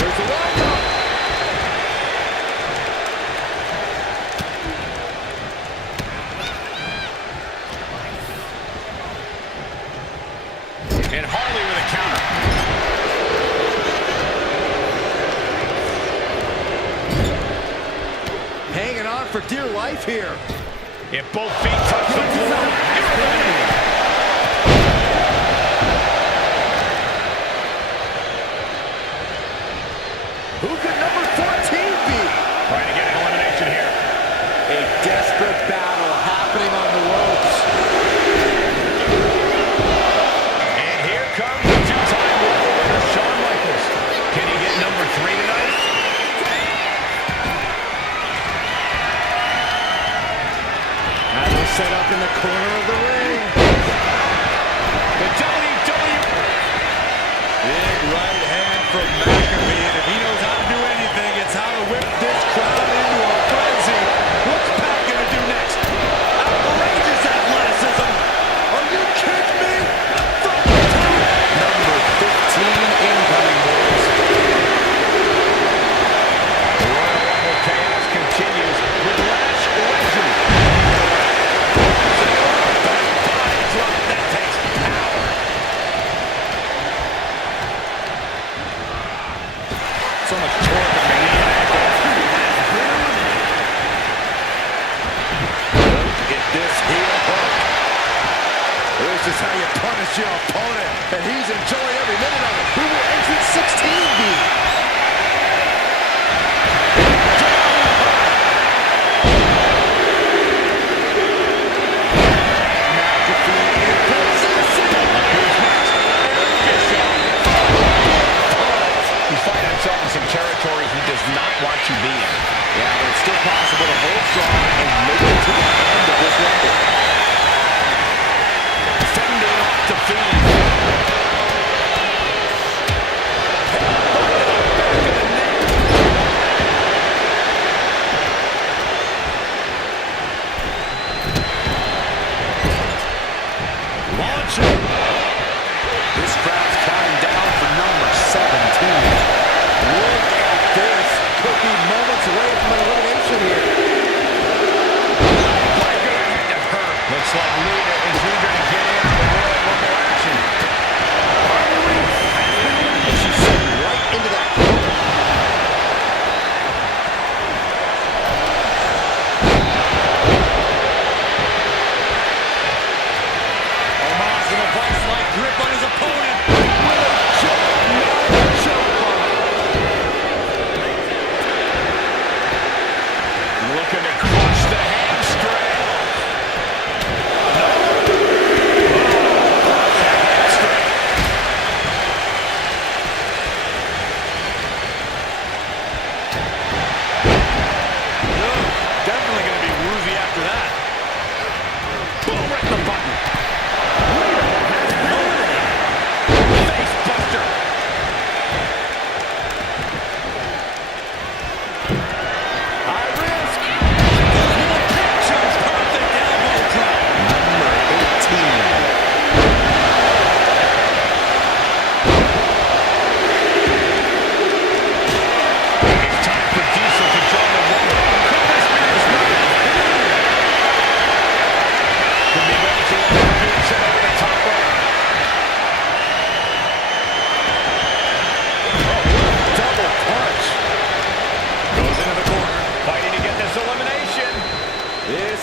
There's a windup. And Harley with a counter. Hanging on for dear life here. If both feet touch the floor, you're eliminated. Who could number 14 be? Trying to get an elimination here. A desperate battle happening on the ropes. And here comes the two-time Royal winner, Shawn Michaels. Can he get number 3 tonight? As we're set up in the corner of the ring. The WWE. Big right hand from McAfee, and if he knows how to do anything, it's how to whip this crowd into a frenzy. What's Pat gonna do next? Outrageous athleticism. Are you kidding me? From the top. Number 15 incoming, boys. The Royal Rumble chaos continues with Lash Legend. Body drop, that takes power. So much torque on the knee and ankle. Look at this heel hook. This is how you punish your opponent, and he's enjoying every minute of it. Who will entrance 16 be? McAfee in position. He's finding himself in some territory he does not want to be in. Yeah, but it's still possible to hold strong and make it to the end of this rumble. Fending off defeat.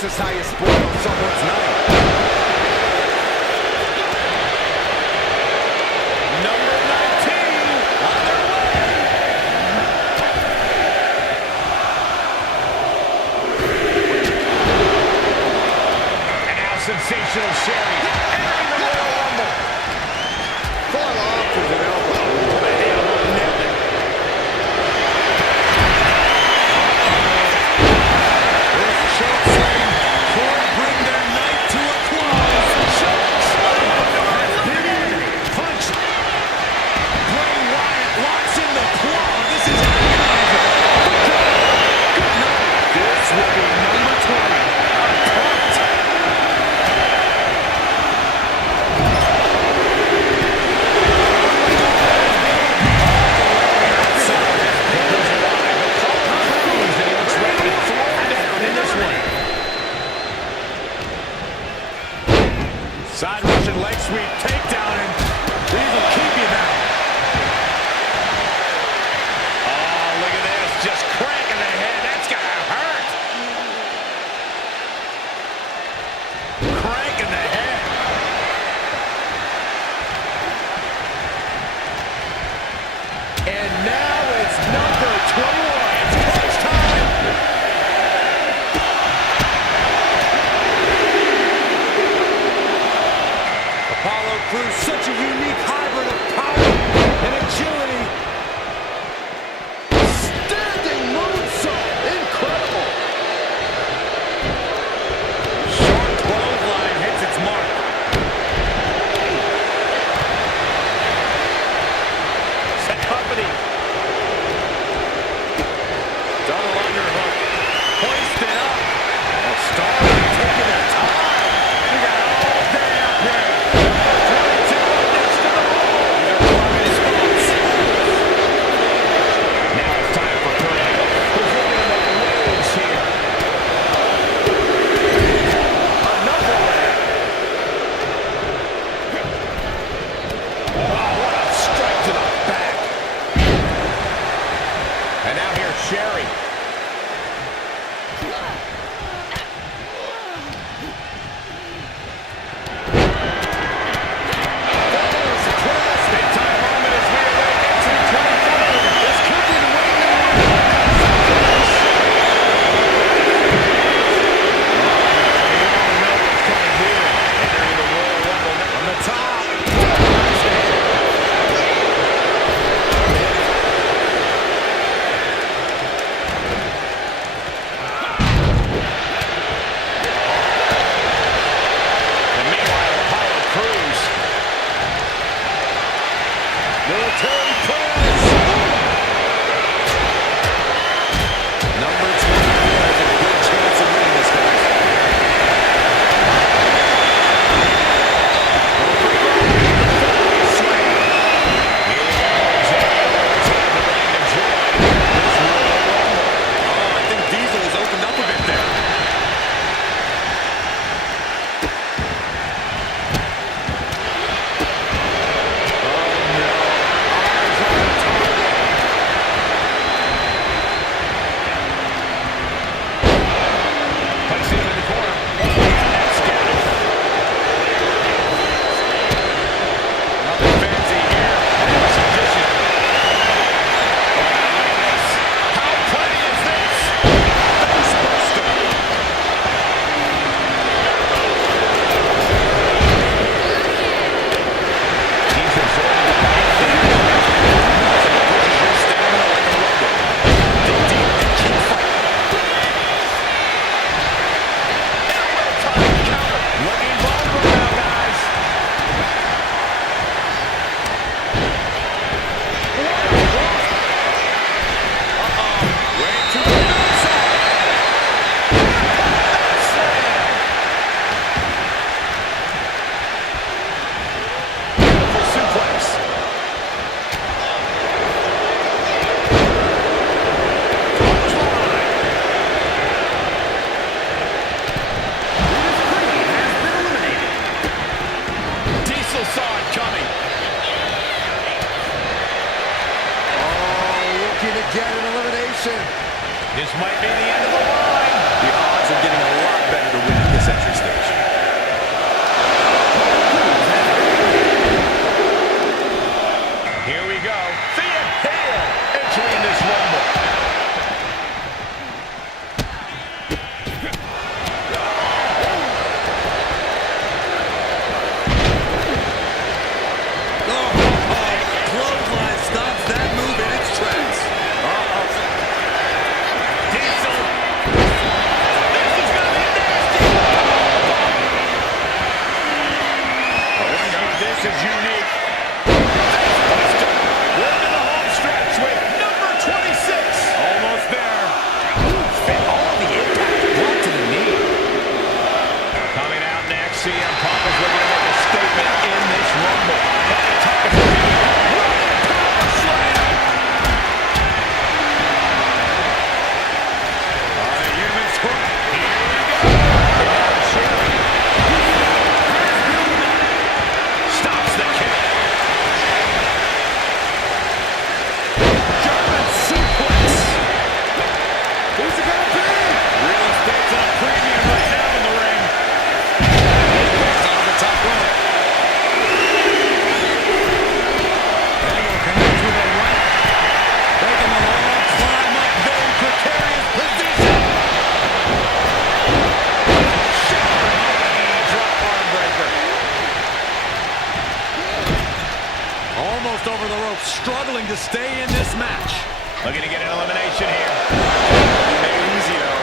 This is how you spoil someone's night. Number 19 on their way. And now sensational Sherry entering the Royal Rumble. Fought off with an elbow. The elbow nailed it. This chokeslam could bring their night to a close. Punch. Bray Wyatt locks in the claw. This is agonizing. Good night. This will be number 20. Punt. Side Russian leg sweep, takedown, and these will keep you down. Oh, look at this, just cranking the head. That's gonna hurt. Cranking the head. And now it's number 21. It's crunch time. Apollo Crews, such a unique hybrid of power and agility. Standing moonsault. Incredible. Short clothesline hits its mark. Set company. Double underhook. Hoisted up. Starlight taking their time. We got all day up here. 22 up next to the wall. They're blocking spots. Now it's time for Kurt Angle, who's looking to make waves here. Another one. Oh, what a strike to the back. And now here's Sherry. Big time moment as we await entry 24. This could be the winning entering the Royal Rumble on the top. And meanwhile, Apollo Crews. Military press. Number 24 has a good chance of winning this, guys. Oh, I think Diesel has opened up a bit there. Placing him in the corner. That's scary. Nothing fancy here. Submission. Look at this. How pretty is this? Facebuster. He's absorbing the bite there. Nothing pushes your stamina like a rubber. Dig deep and keep fighting. Looking vulnerable now, guys. Way to the outside. Beautiful suplex. Diesel saw it coming. Looking to get an elimination. This might be the end of the line. The odds are getting a lot better to almost over the ropes, struggling to stay in this match. Looking to get an elimination here. Made it easy, though.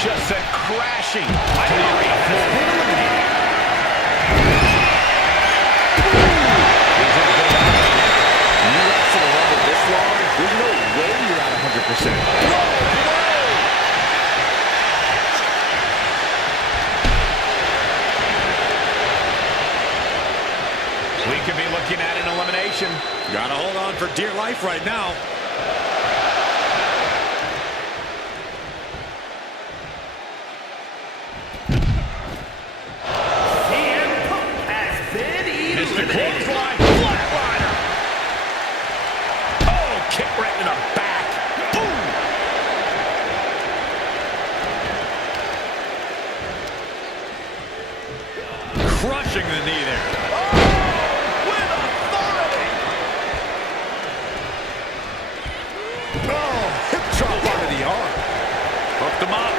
Just sent crashing to the There's no way you're at 100%. We could be looking at an elimination. Gotta hold on for dear life right now. Mr. Clothesline, flatliner. Oh, kick right in the back. Boom. Crushing the knee there. With authority. Oh, hip drop onto the arm. Hooked him up.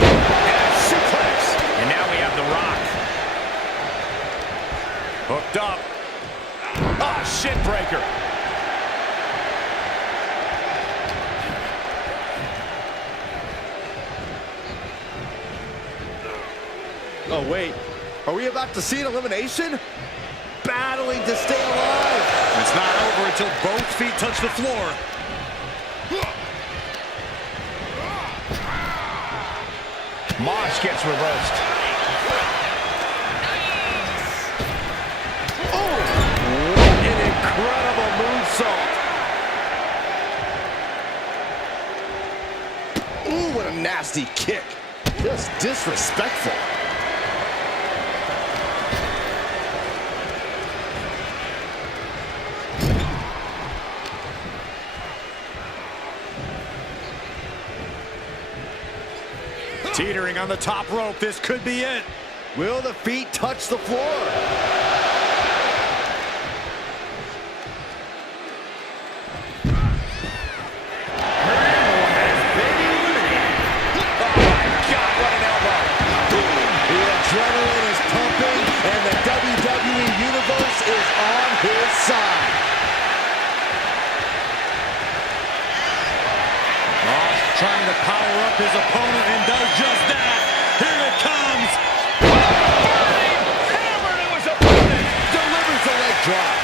And a suplex. And now we have The Rock. Hooked up. Ah, shit breaker. Oh, wait. Are we about to see an elimination? Battling to stay alive. It's not over until both feet touch the floor. Mosh gets reversed. Oh, what an incredible moonsault. Ooh, what What a nasty kick. Just disrespectful. Teetering on the top rope. This could be it. Will the feet touch the floor? Adrenaline is pumping, and the WWE Universe is on his side. Ross trying to power up his opponent and does just that. Here it comes. Hammered to his opponent. Delivers the leg drop.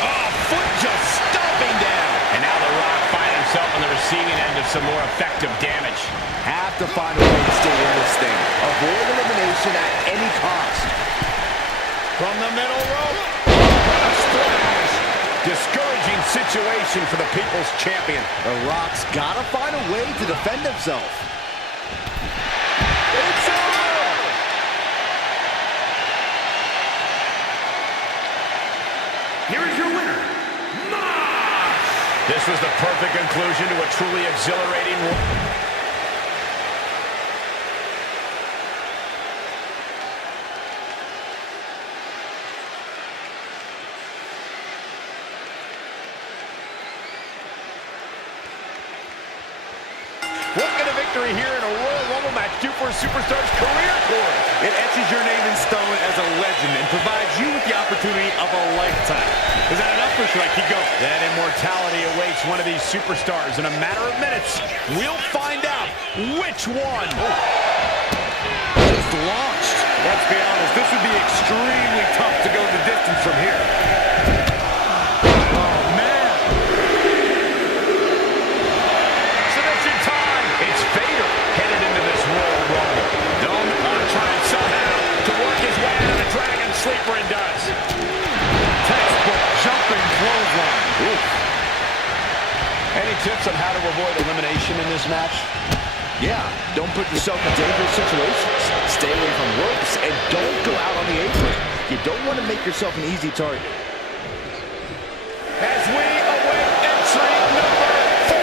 Oh, foot just stomping down. And now The Rock finds himself on the receiving end of some more effective damage. Have to find a way to stay in this thing. Avoid elimination at any cost. From the middle rope. What a splash. Discouraging situation for the People's Champion. The Rock's got to find a way to defend himself. It's over. Here is your winner, Mosh! This was the perfect conclusion to a truly exhilarating war. What can a victory here in a Royal Rumble match do for a superstar's career, Corey? It etches your name in stone as a legend and provides you with the opportunity of a lifetime. Is that enough or should I keep going? That immortality awaits one of these superstars in a matter of minutes. We'll find out which one. Just launched. Let's be honest, this would be extremely tough to go the distance from here. Oh, man. Submission time. It's Vader headed into this Royal Rumble. Dome trying somehow to work his way out of the Dragon Sleeper and does. Textbook jumping clothesline. Oof. Any tips on how to avoid elimination in this match? Yeah, don't put yourself in dangerous situations. Stay away from ropes and don't go out on the apron. You don't want to make yourself an easy target. As we await entry number 4.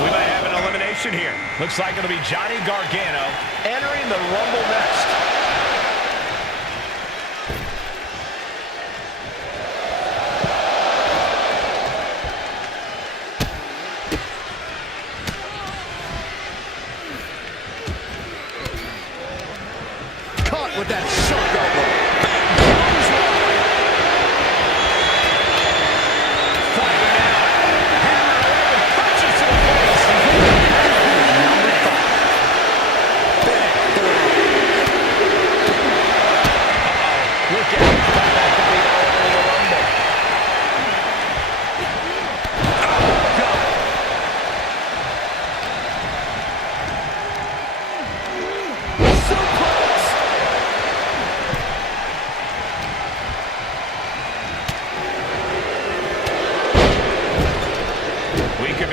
We might have an elimination here. Looks like it'll be Johnny Gargano entering the Rumble next. With that sharp elbow. Fighting now. Hammer away with punches to the face. Number 5. Big Look out. That could be all over the Rumble. Oh, God.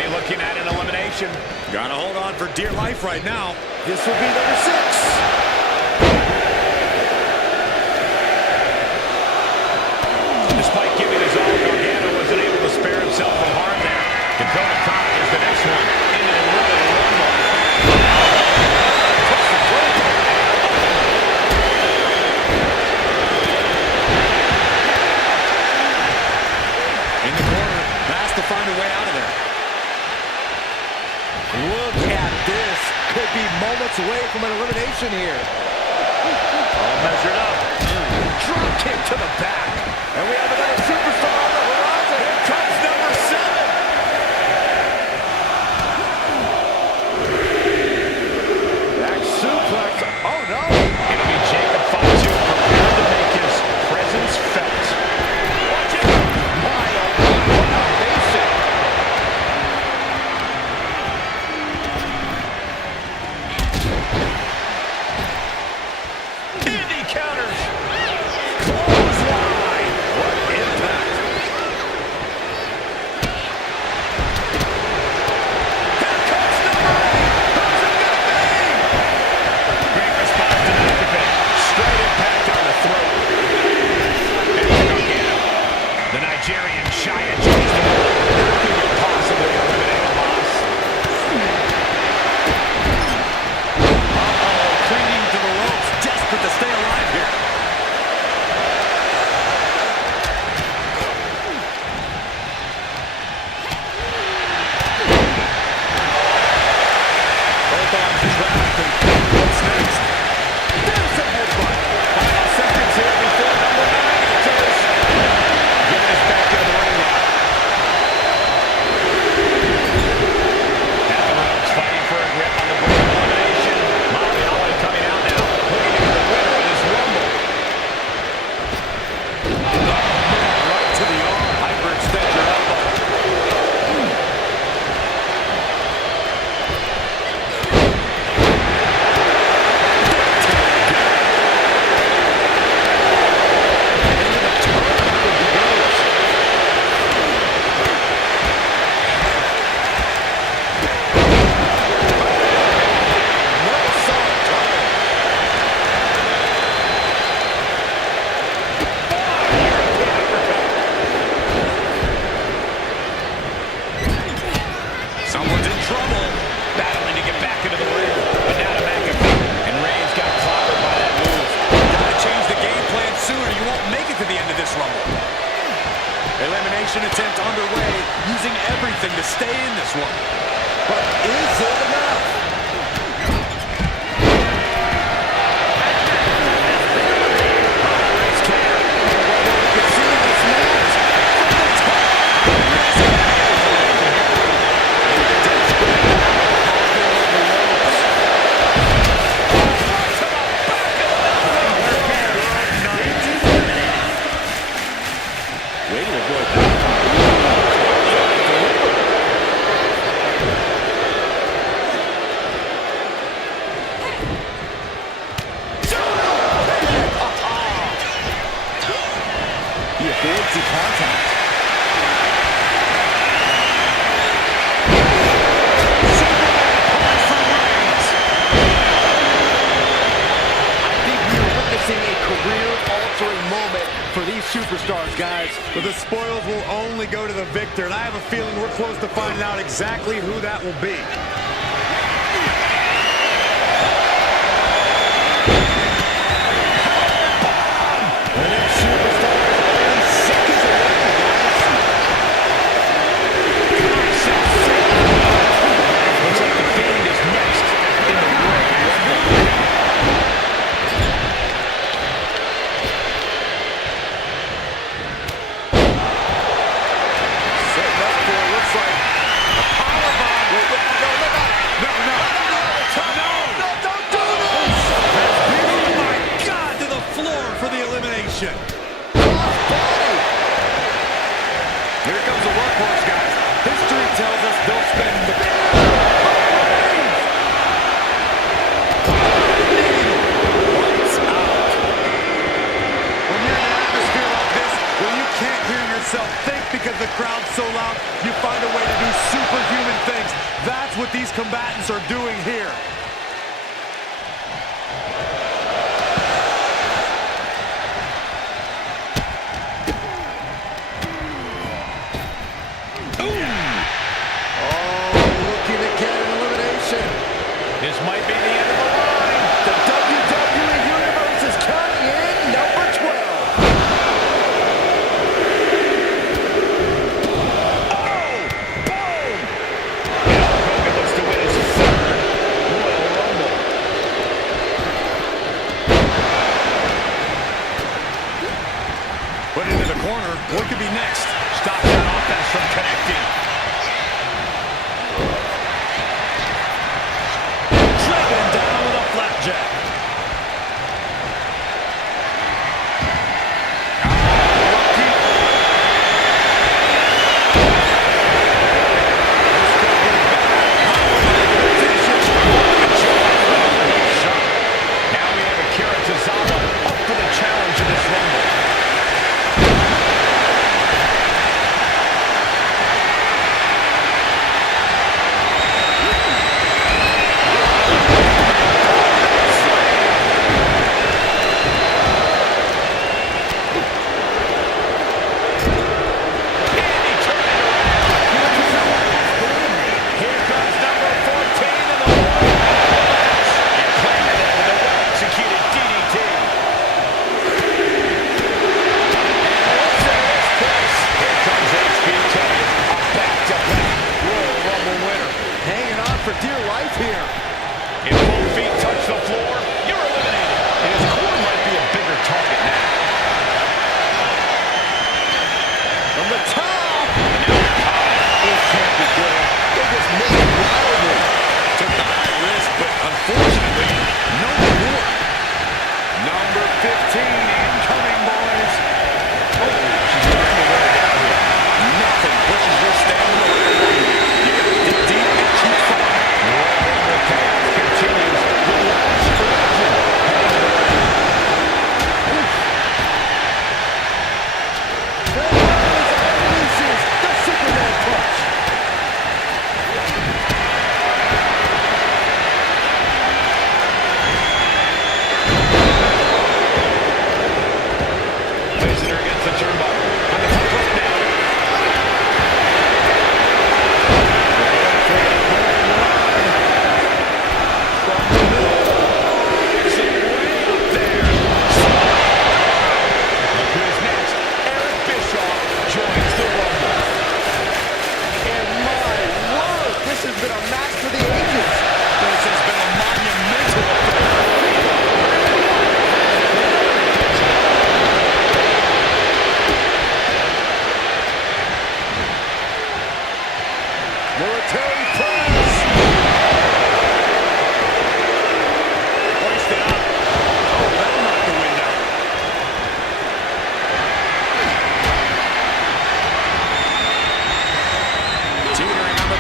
Looking at an elimination. Gotta hold on for dear life right now. This will be number 6. Despite giving his all, Gargano wasn't able to spare himself from harm there. Dakota Kai is the next one into the Royal Rumble. In the corner, has to find a way out of there. Look at this. Could be moments away from an elimination here. All measured up. Drop kick to the back. And we have another superstar on the horizon. Here comes number 7. Back suplex. Oh, no. It'll be Jacob Fatu prepared to make his presence felt. Watch it. My, oh, my. What elevation. Indy counters. Clothesline. What impact. giant change the moment. How can you possibly eliminate a loss? Clinging to the ropes, desperate to stay alive here. Both arms trapped, and what's next? There's a headbutt. Final seconds here before number 9 enters. Getting us back in the ring now. Kevin Owens fighting for a grip on the brink of elimination. Molly Holly coming out now, looking to be the winner of this Rumble. Right to the arm. Hyperextend your elbow. Someone's in trouble, battling to get back into the ring, but now to McAfee, and Reigns got clobbered by that move. Gotta change the game plan sooner. You won't make it to the end of this Rumble. Elimination attempt underway, using everything to stay in this one. But is it enough? He avoids the contact. I think we are witnessing a career-altering moment for these superstars, guys. But the spoils will only go to the victor, and I have a feeling we're close to finding out exactly who that will be. The next superstar is only seconds away, guys. Looks like the Fiend is next in the Royal Rumble. Setting up for, looks like, a powerbomb. Wait, no, look out. No, no. No, don't do this. Oh, my God, to the floor for the elimination. Here comes the workhorse, guys. History tells us they'll spend the... Lights out. When you're in an atmosphere like this, where you can't hear yourself think because the crowd's so loud, you find a way to do superhuman things. That's what these combatants are doing here. Looking to get an elimination. This might be the end of the line. The WWE Universe is counting in number 12. And Hogan looks to win his third Royal Rumble. Put into the corner. What could be next? Stops that offense from connecting. Driven down with a flapjack. Now we have Akira Tozawa up for the challenge in this Rumble.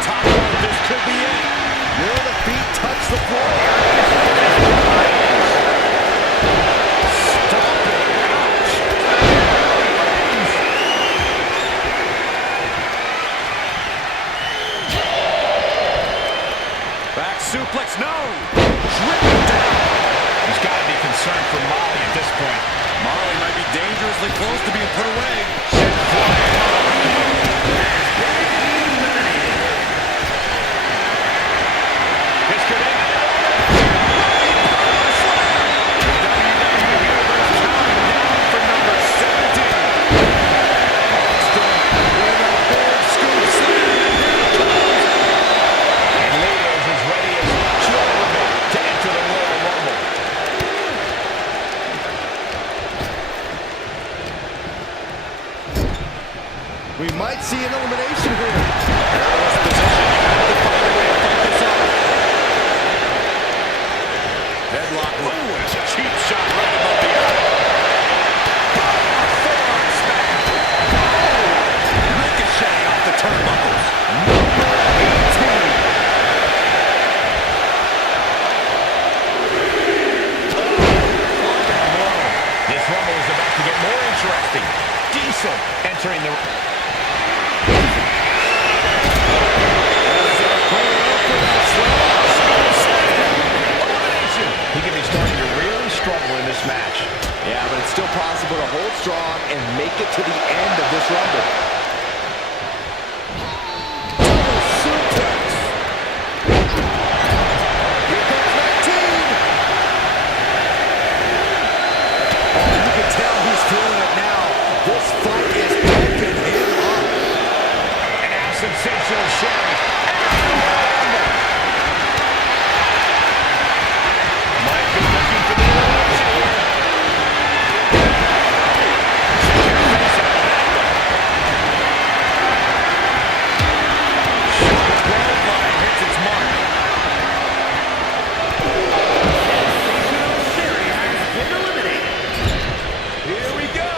top rope. This could be it. Will the feet touch the floor? Stop it. Ouch. Back suplex, no. Driven down. He's got to be concerned for Molly at this point. Molly might be dangerously close to being put away. Sent flying off. This could end it. We might see an elimination here. Perilous position. You have to find a way to fight this out. Headlock. Ooh, it's a cheap shot right above the eye. Forearm smash. Oh, ricochet off the turnbuckles. Number 18. This Rumble is about to get more interesting. Diesel entering the... He could be starting to really struggle in this match. Yeah, but it's still possible to hold strong and make it to the end of this Rumble. Double suplex. Here comes 19. Oh, you can tell he's feeling it now. This fight is pumping him up. And now sensational Sherry. Might be looking for the elimination here. Check your face out of that one. Shot bloodline hits its mark. Sensational Sherry has been eliminated. Here we go.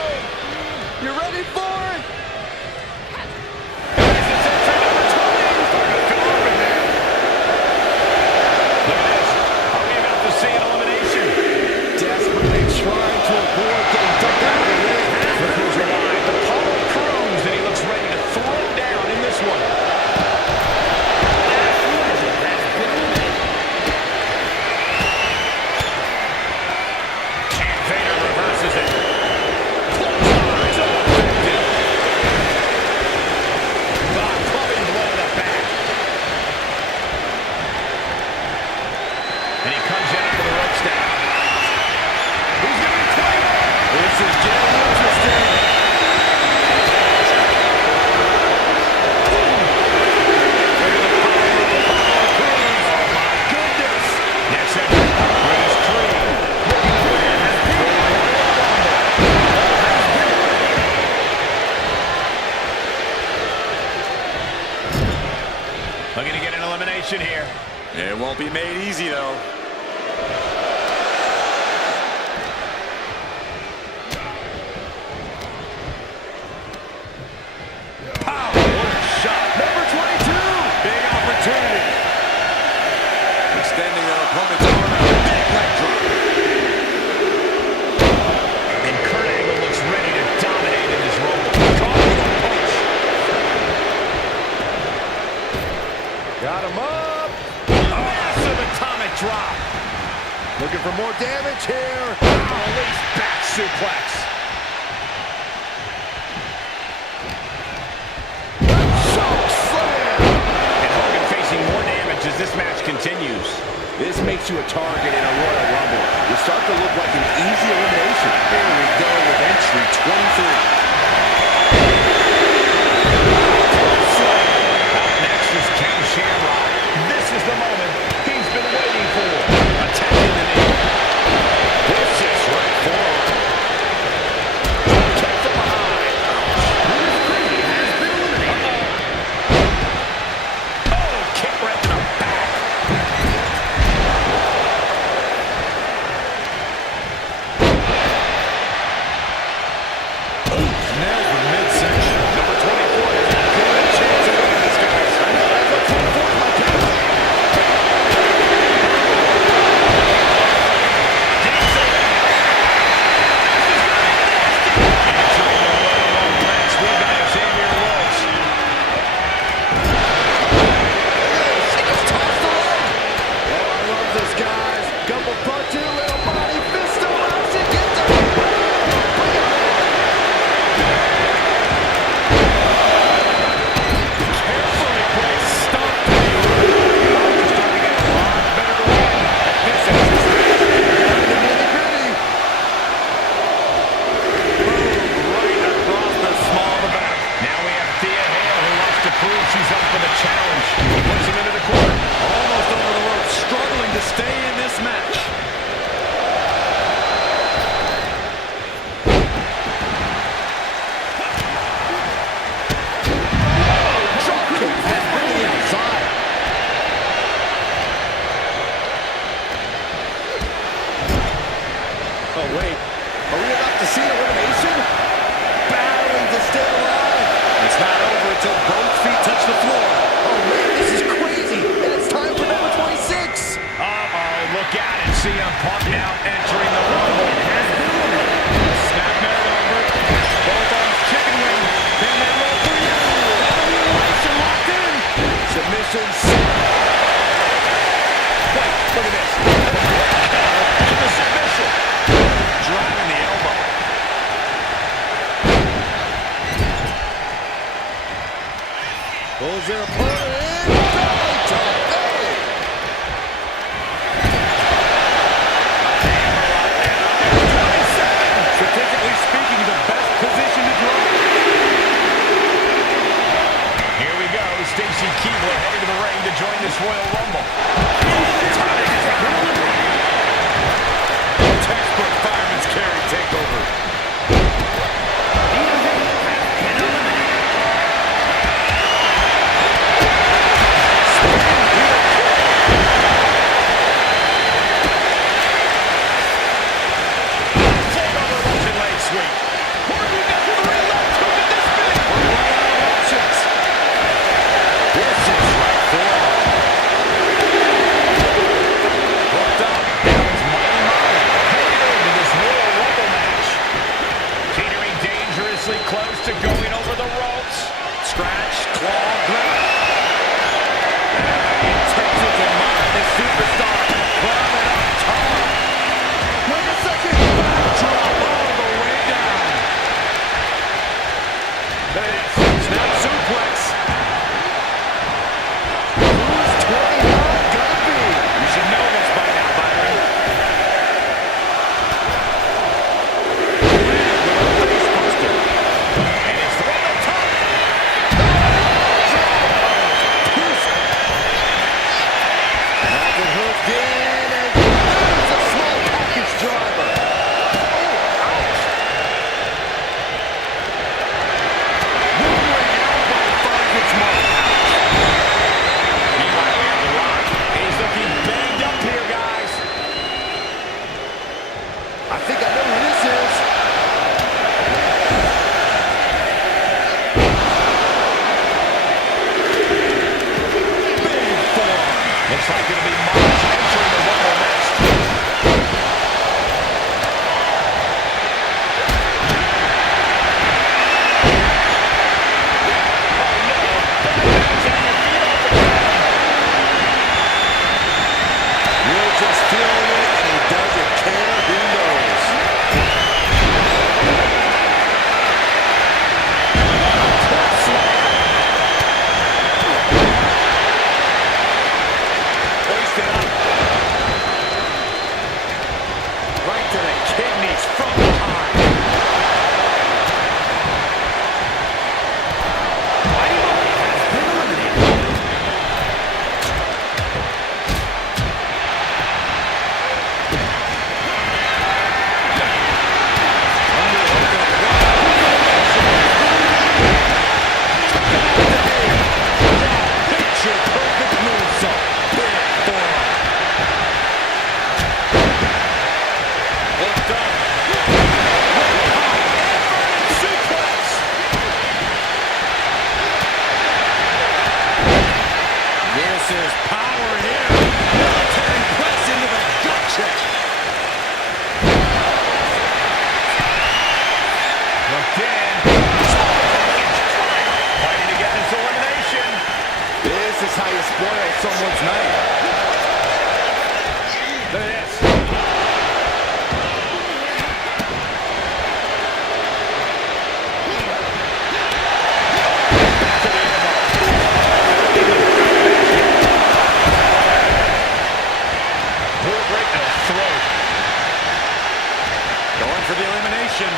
You ready for it? Desperately trying to avoid getting dumped out of the ring. Look who's revived. The Apollo Crews, and he looks ready to throw down in this one. And Vader reverses it. Clotheslines effective. The clubbing blow to the back. And he comes in under the ropes now. Who's going to be playing? This is getting interesting. Next up, British Creed. Looking to win the Royal Rumble. Looking to get an elimination here. It won't be made easy, though. Power shot. Number 22. Big opportunity. Extending their opponent's arm out. Big leg drop. And Kurt Angle looks ready to dominate in this Rumble. Caught with a punch. Got him up. Massive atomic drop. Looking for more damage here. Release back suplex. Choke slam. And Hogan facing more damage as this match continues. This makes you a target in a Royal Rumble. You start to look like an easy elimination. Here we go with entry 23. Up next is Ken Shamrock. This is the moment he's been waiting for. Attacking the knee. Vicious right forearm. Kick from behind. British Creed has been eliminated. Oh, kick right to the back. Ooh, prove she's up for the challenge. Puts him into the corner. Almost over the rope, struggling to stay in this match. Oh, wait. Are we about to see an elimination? Battling to stay alive. It's not over until both feet touch the floor. Oh, man, this is crazy. And it's time for number 26. Uh-oh, look out and see him Punk now entering the Rumble. Snap married over. Both arms chicken wing. Can they roll for you? Elimination locked in. Submission. Wait, look at this. And the submission. Driving the elbow. Pulls their opponent in. Belly to belly. Statistically speaking, the best position to drop. Here we go. Stacy Keibler heading to the ring to join this Royal Rumble. Textbook fireman's carry takeover. Takeover Russian leg sweep. Working at 3 left. Who could this be? We're running out of options. This is right forward. Hooked up. That was Mighty Molly. Headed into this Royal Rumble match. Teetering dangerously close to going over the ropes. Scratch, claw, grab. Intentions in mind. This superstar climbing up top. Wait a second. Backdrop all the way down. There it is. Snap suplex. Who's 29 gonna be? You should know this by now, Byron. Face buster. And it's from the top. Mountain hooked in and there's a small package driver. Oh, ouch. Wolverine elbow finds its mark. Meanwhile, we have The Rock. He's looking banged up here, guys. I think I know who this is. Big forearm. Looks like it'll be March entering the Rumble next. You're just feeling it and he doesn't care. Who knows? Hoisted up. Right to the kidneys from behind. Mighty Molly has been eliminated. Picture perfect moonsault. Big forearm. Hooked up. Suplex. This is power here. Military press into the gut check. Looked in. Fighting to get this elimination. This is how you spoil someone's night. Look at this. Hook right to the throat. Going for the elimination.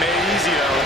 made it easy, though.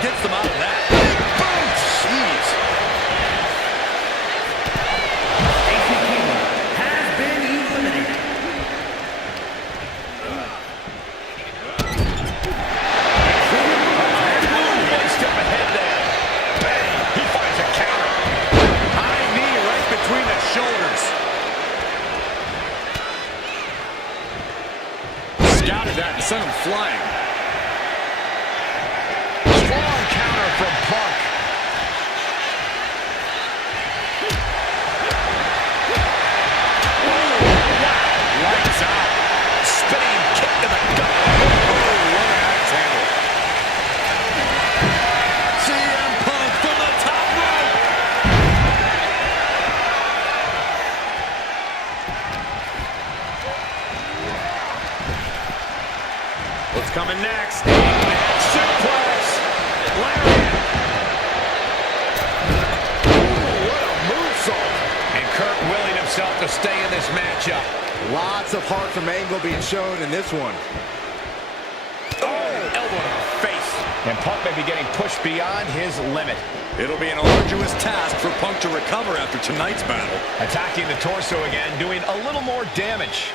Gets them out of that. Boom! Jeez. Has been eliminated. One step ahead there. Bang! He finds a counter. High knee right between the shoulders. Scouted that and sent him flying. Strong counter from Punk. Lights out. Spinning kick to the gut. Oh, what an axe handle. CM Punk from the top rope. What's coming next? Suplex. Lariat. What a moonsault. And Kurt willing himself to stay in this matchup. Lots of heart from Angle being shown in this one. Oh, elbow to the face. And Punk may be getting pushed beyond his limit. It'll be an arduous task for Punk to recover after tonight's battle. Attacking the torso again, doing a little more damage.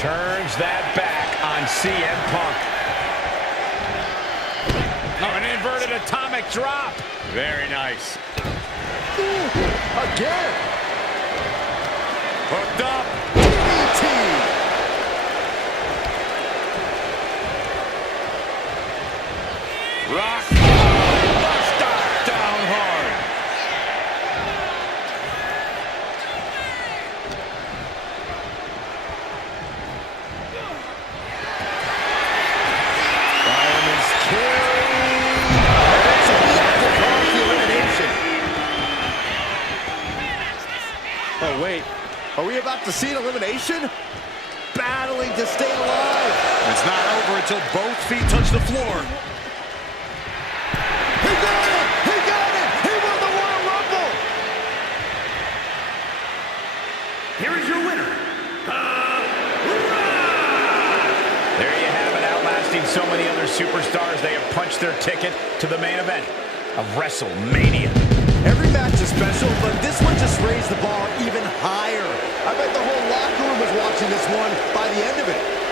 Turns that back on CM Punk. Oh, an inverted atomic drop. Very nice. Again. Hooked up. DDT. Rock. Buster. Down hard. Fireman's carry. That's a block across the elimination. Oh, wait. Are we about to see an elimination? Battling to stay alive. It's not over until both feet touch the floor. He got it! He got it! He won the Royal Rumble! Here is your winner, There you have it, outlasting so many other superstars. They have punched their ticket to the main event of WrestleMania. Every match is special, but this one just raised the bar even higher. I bet the whole locker room was watching this one by the end of it.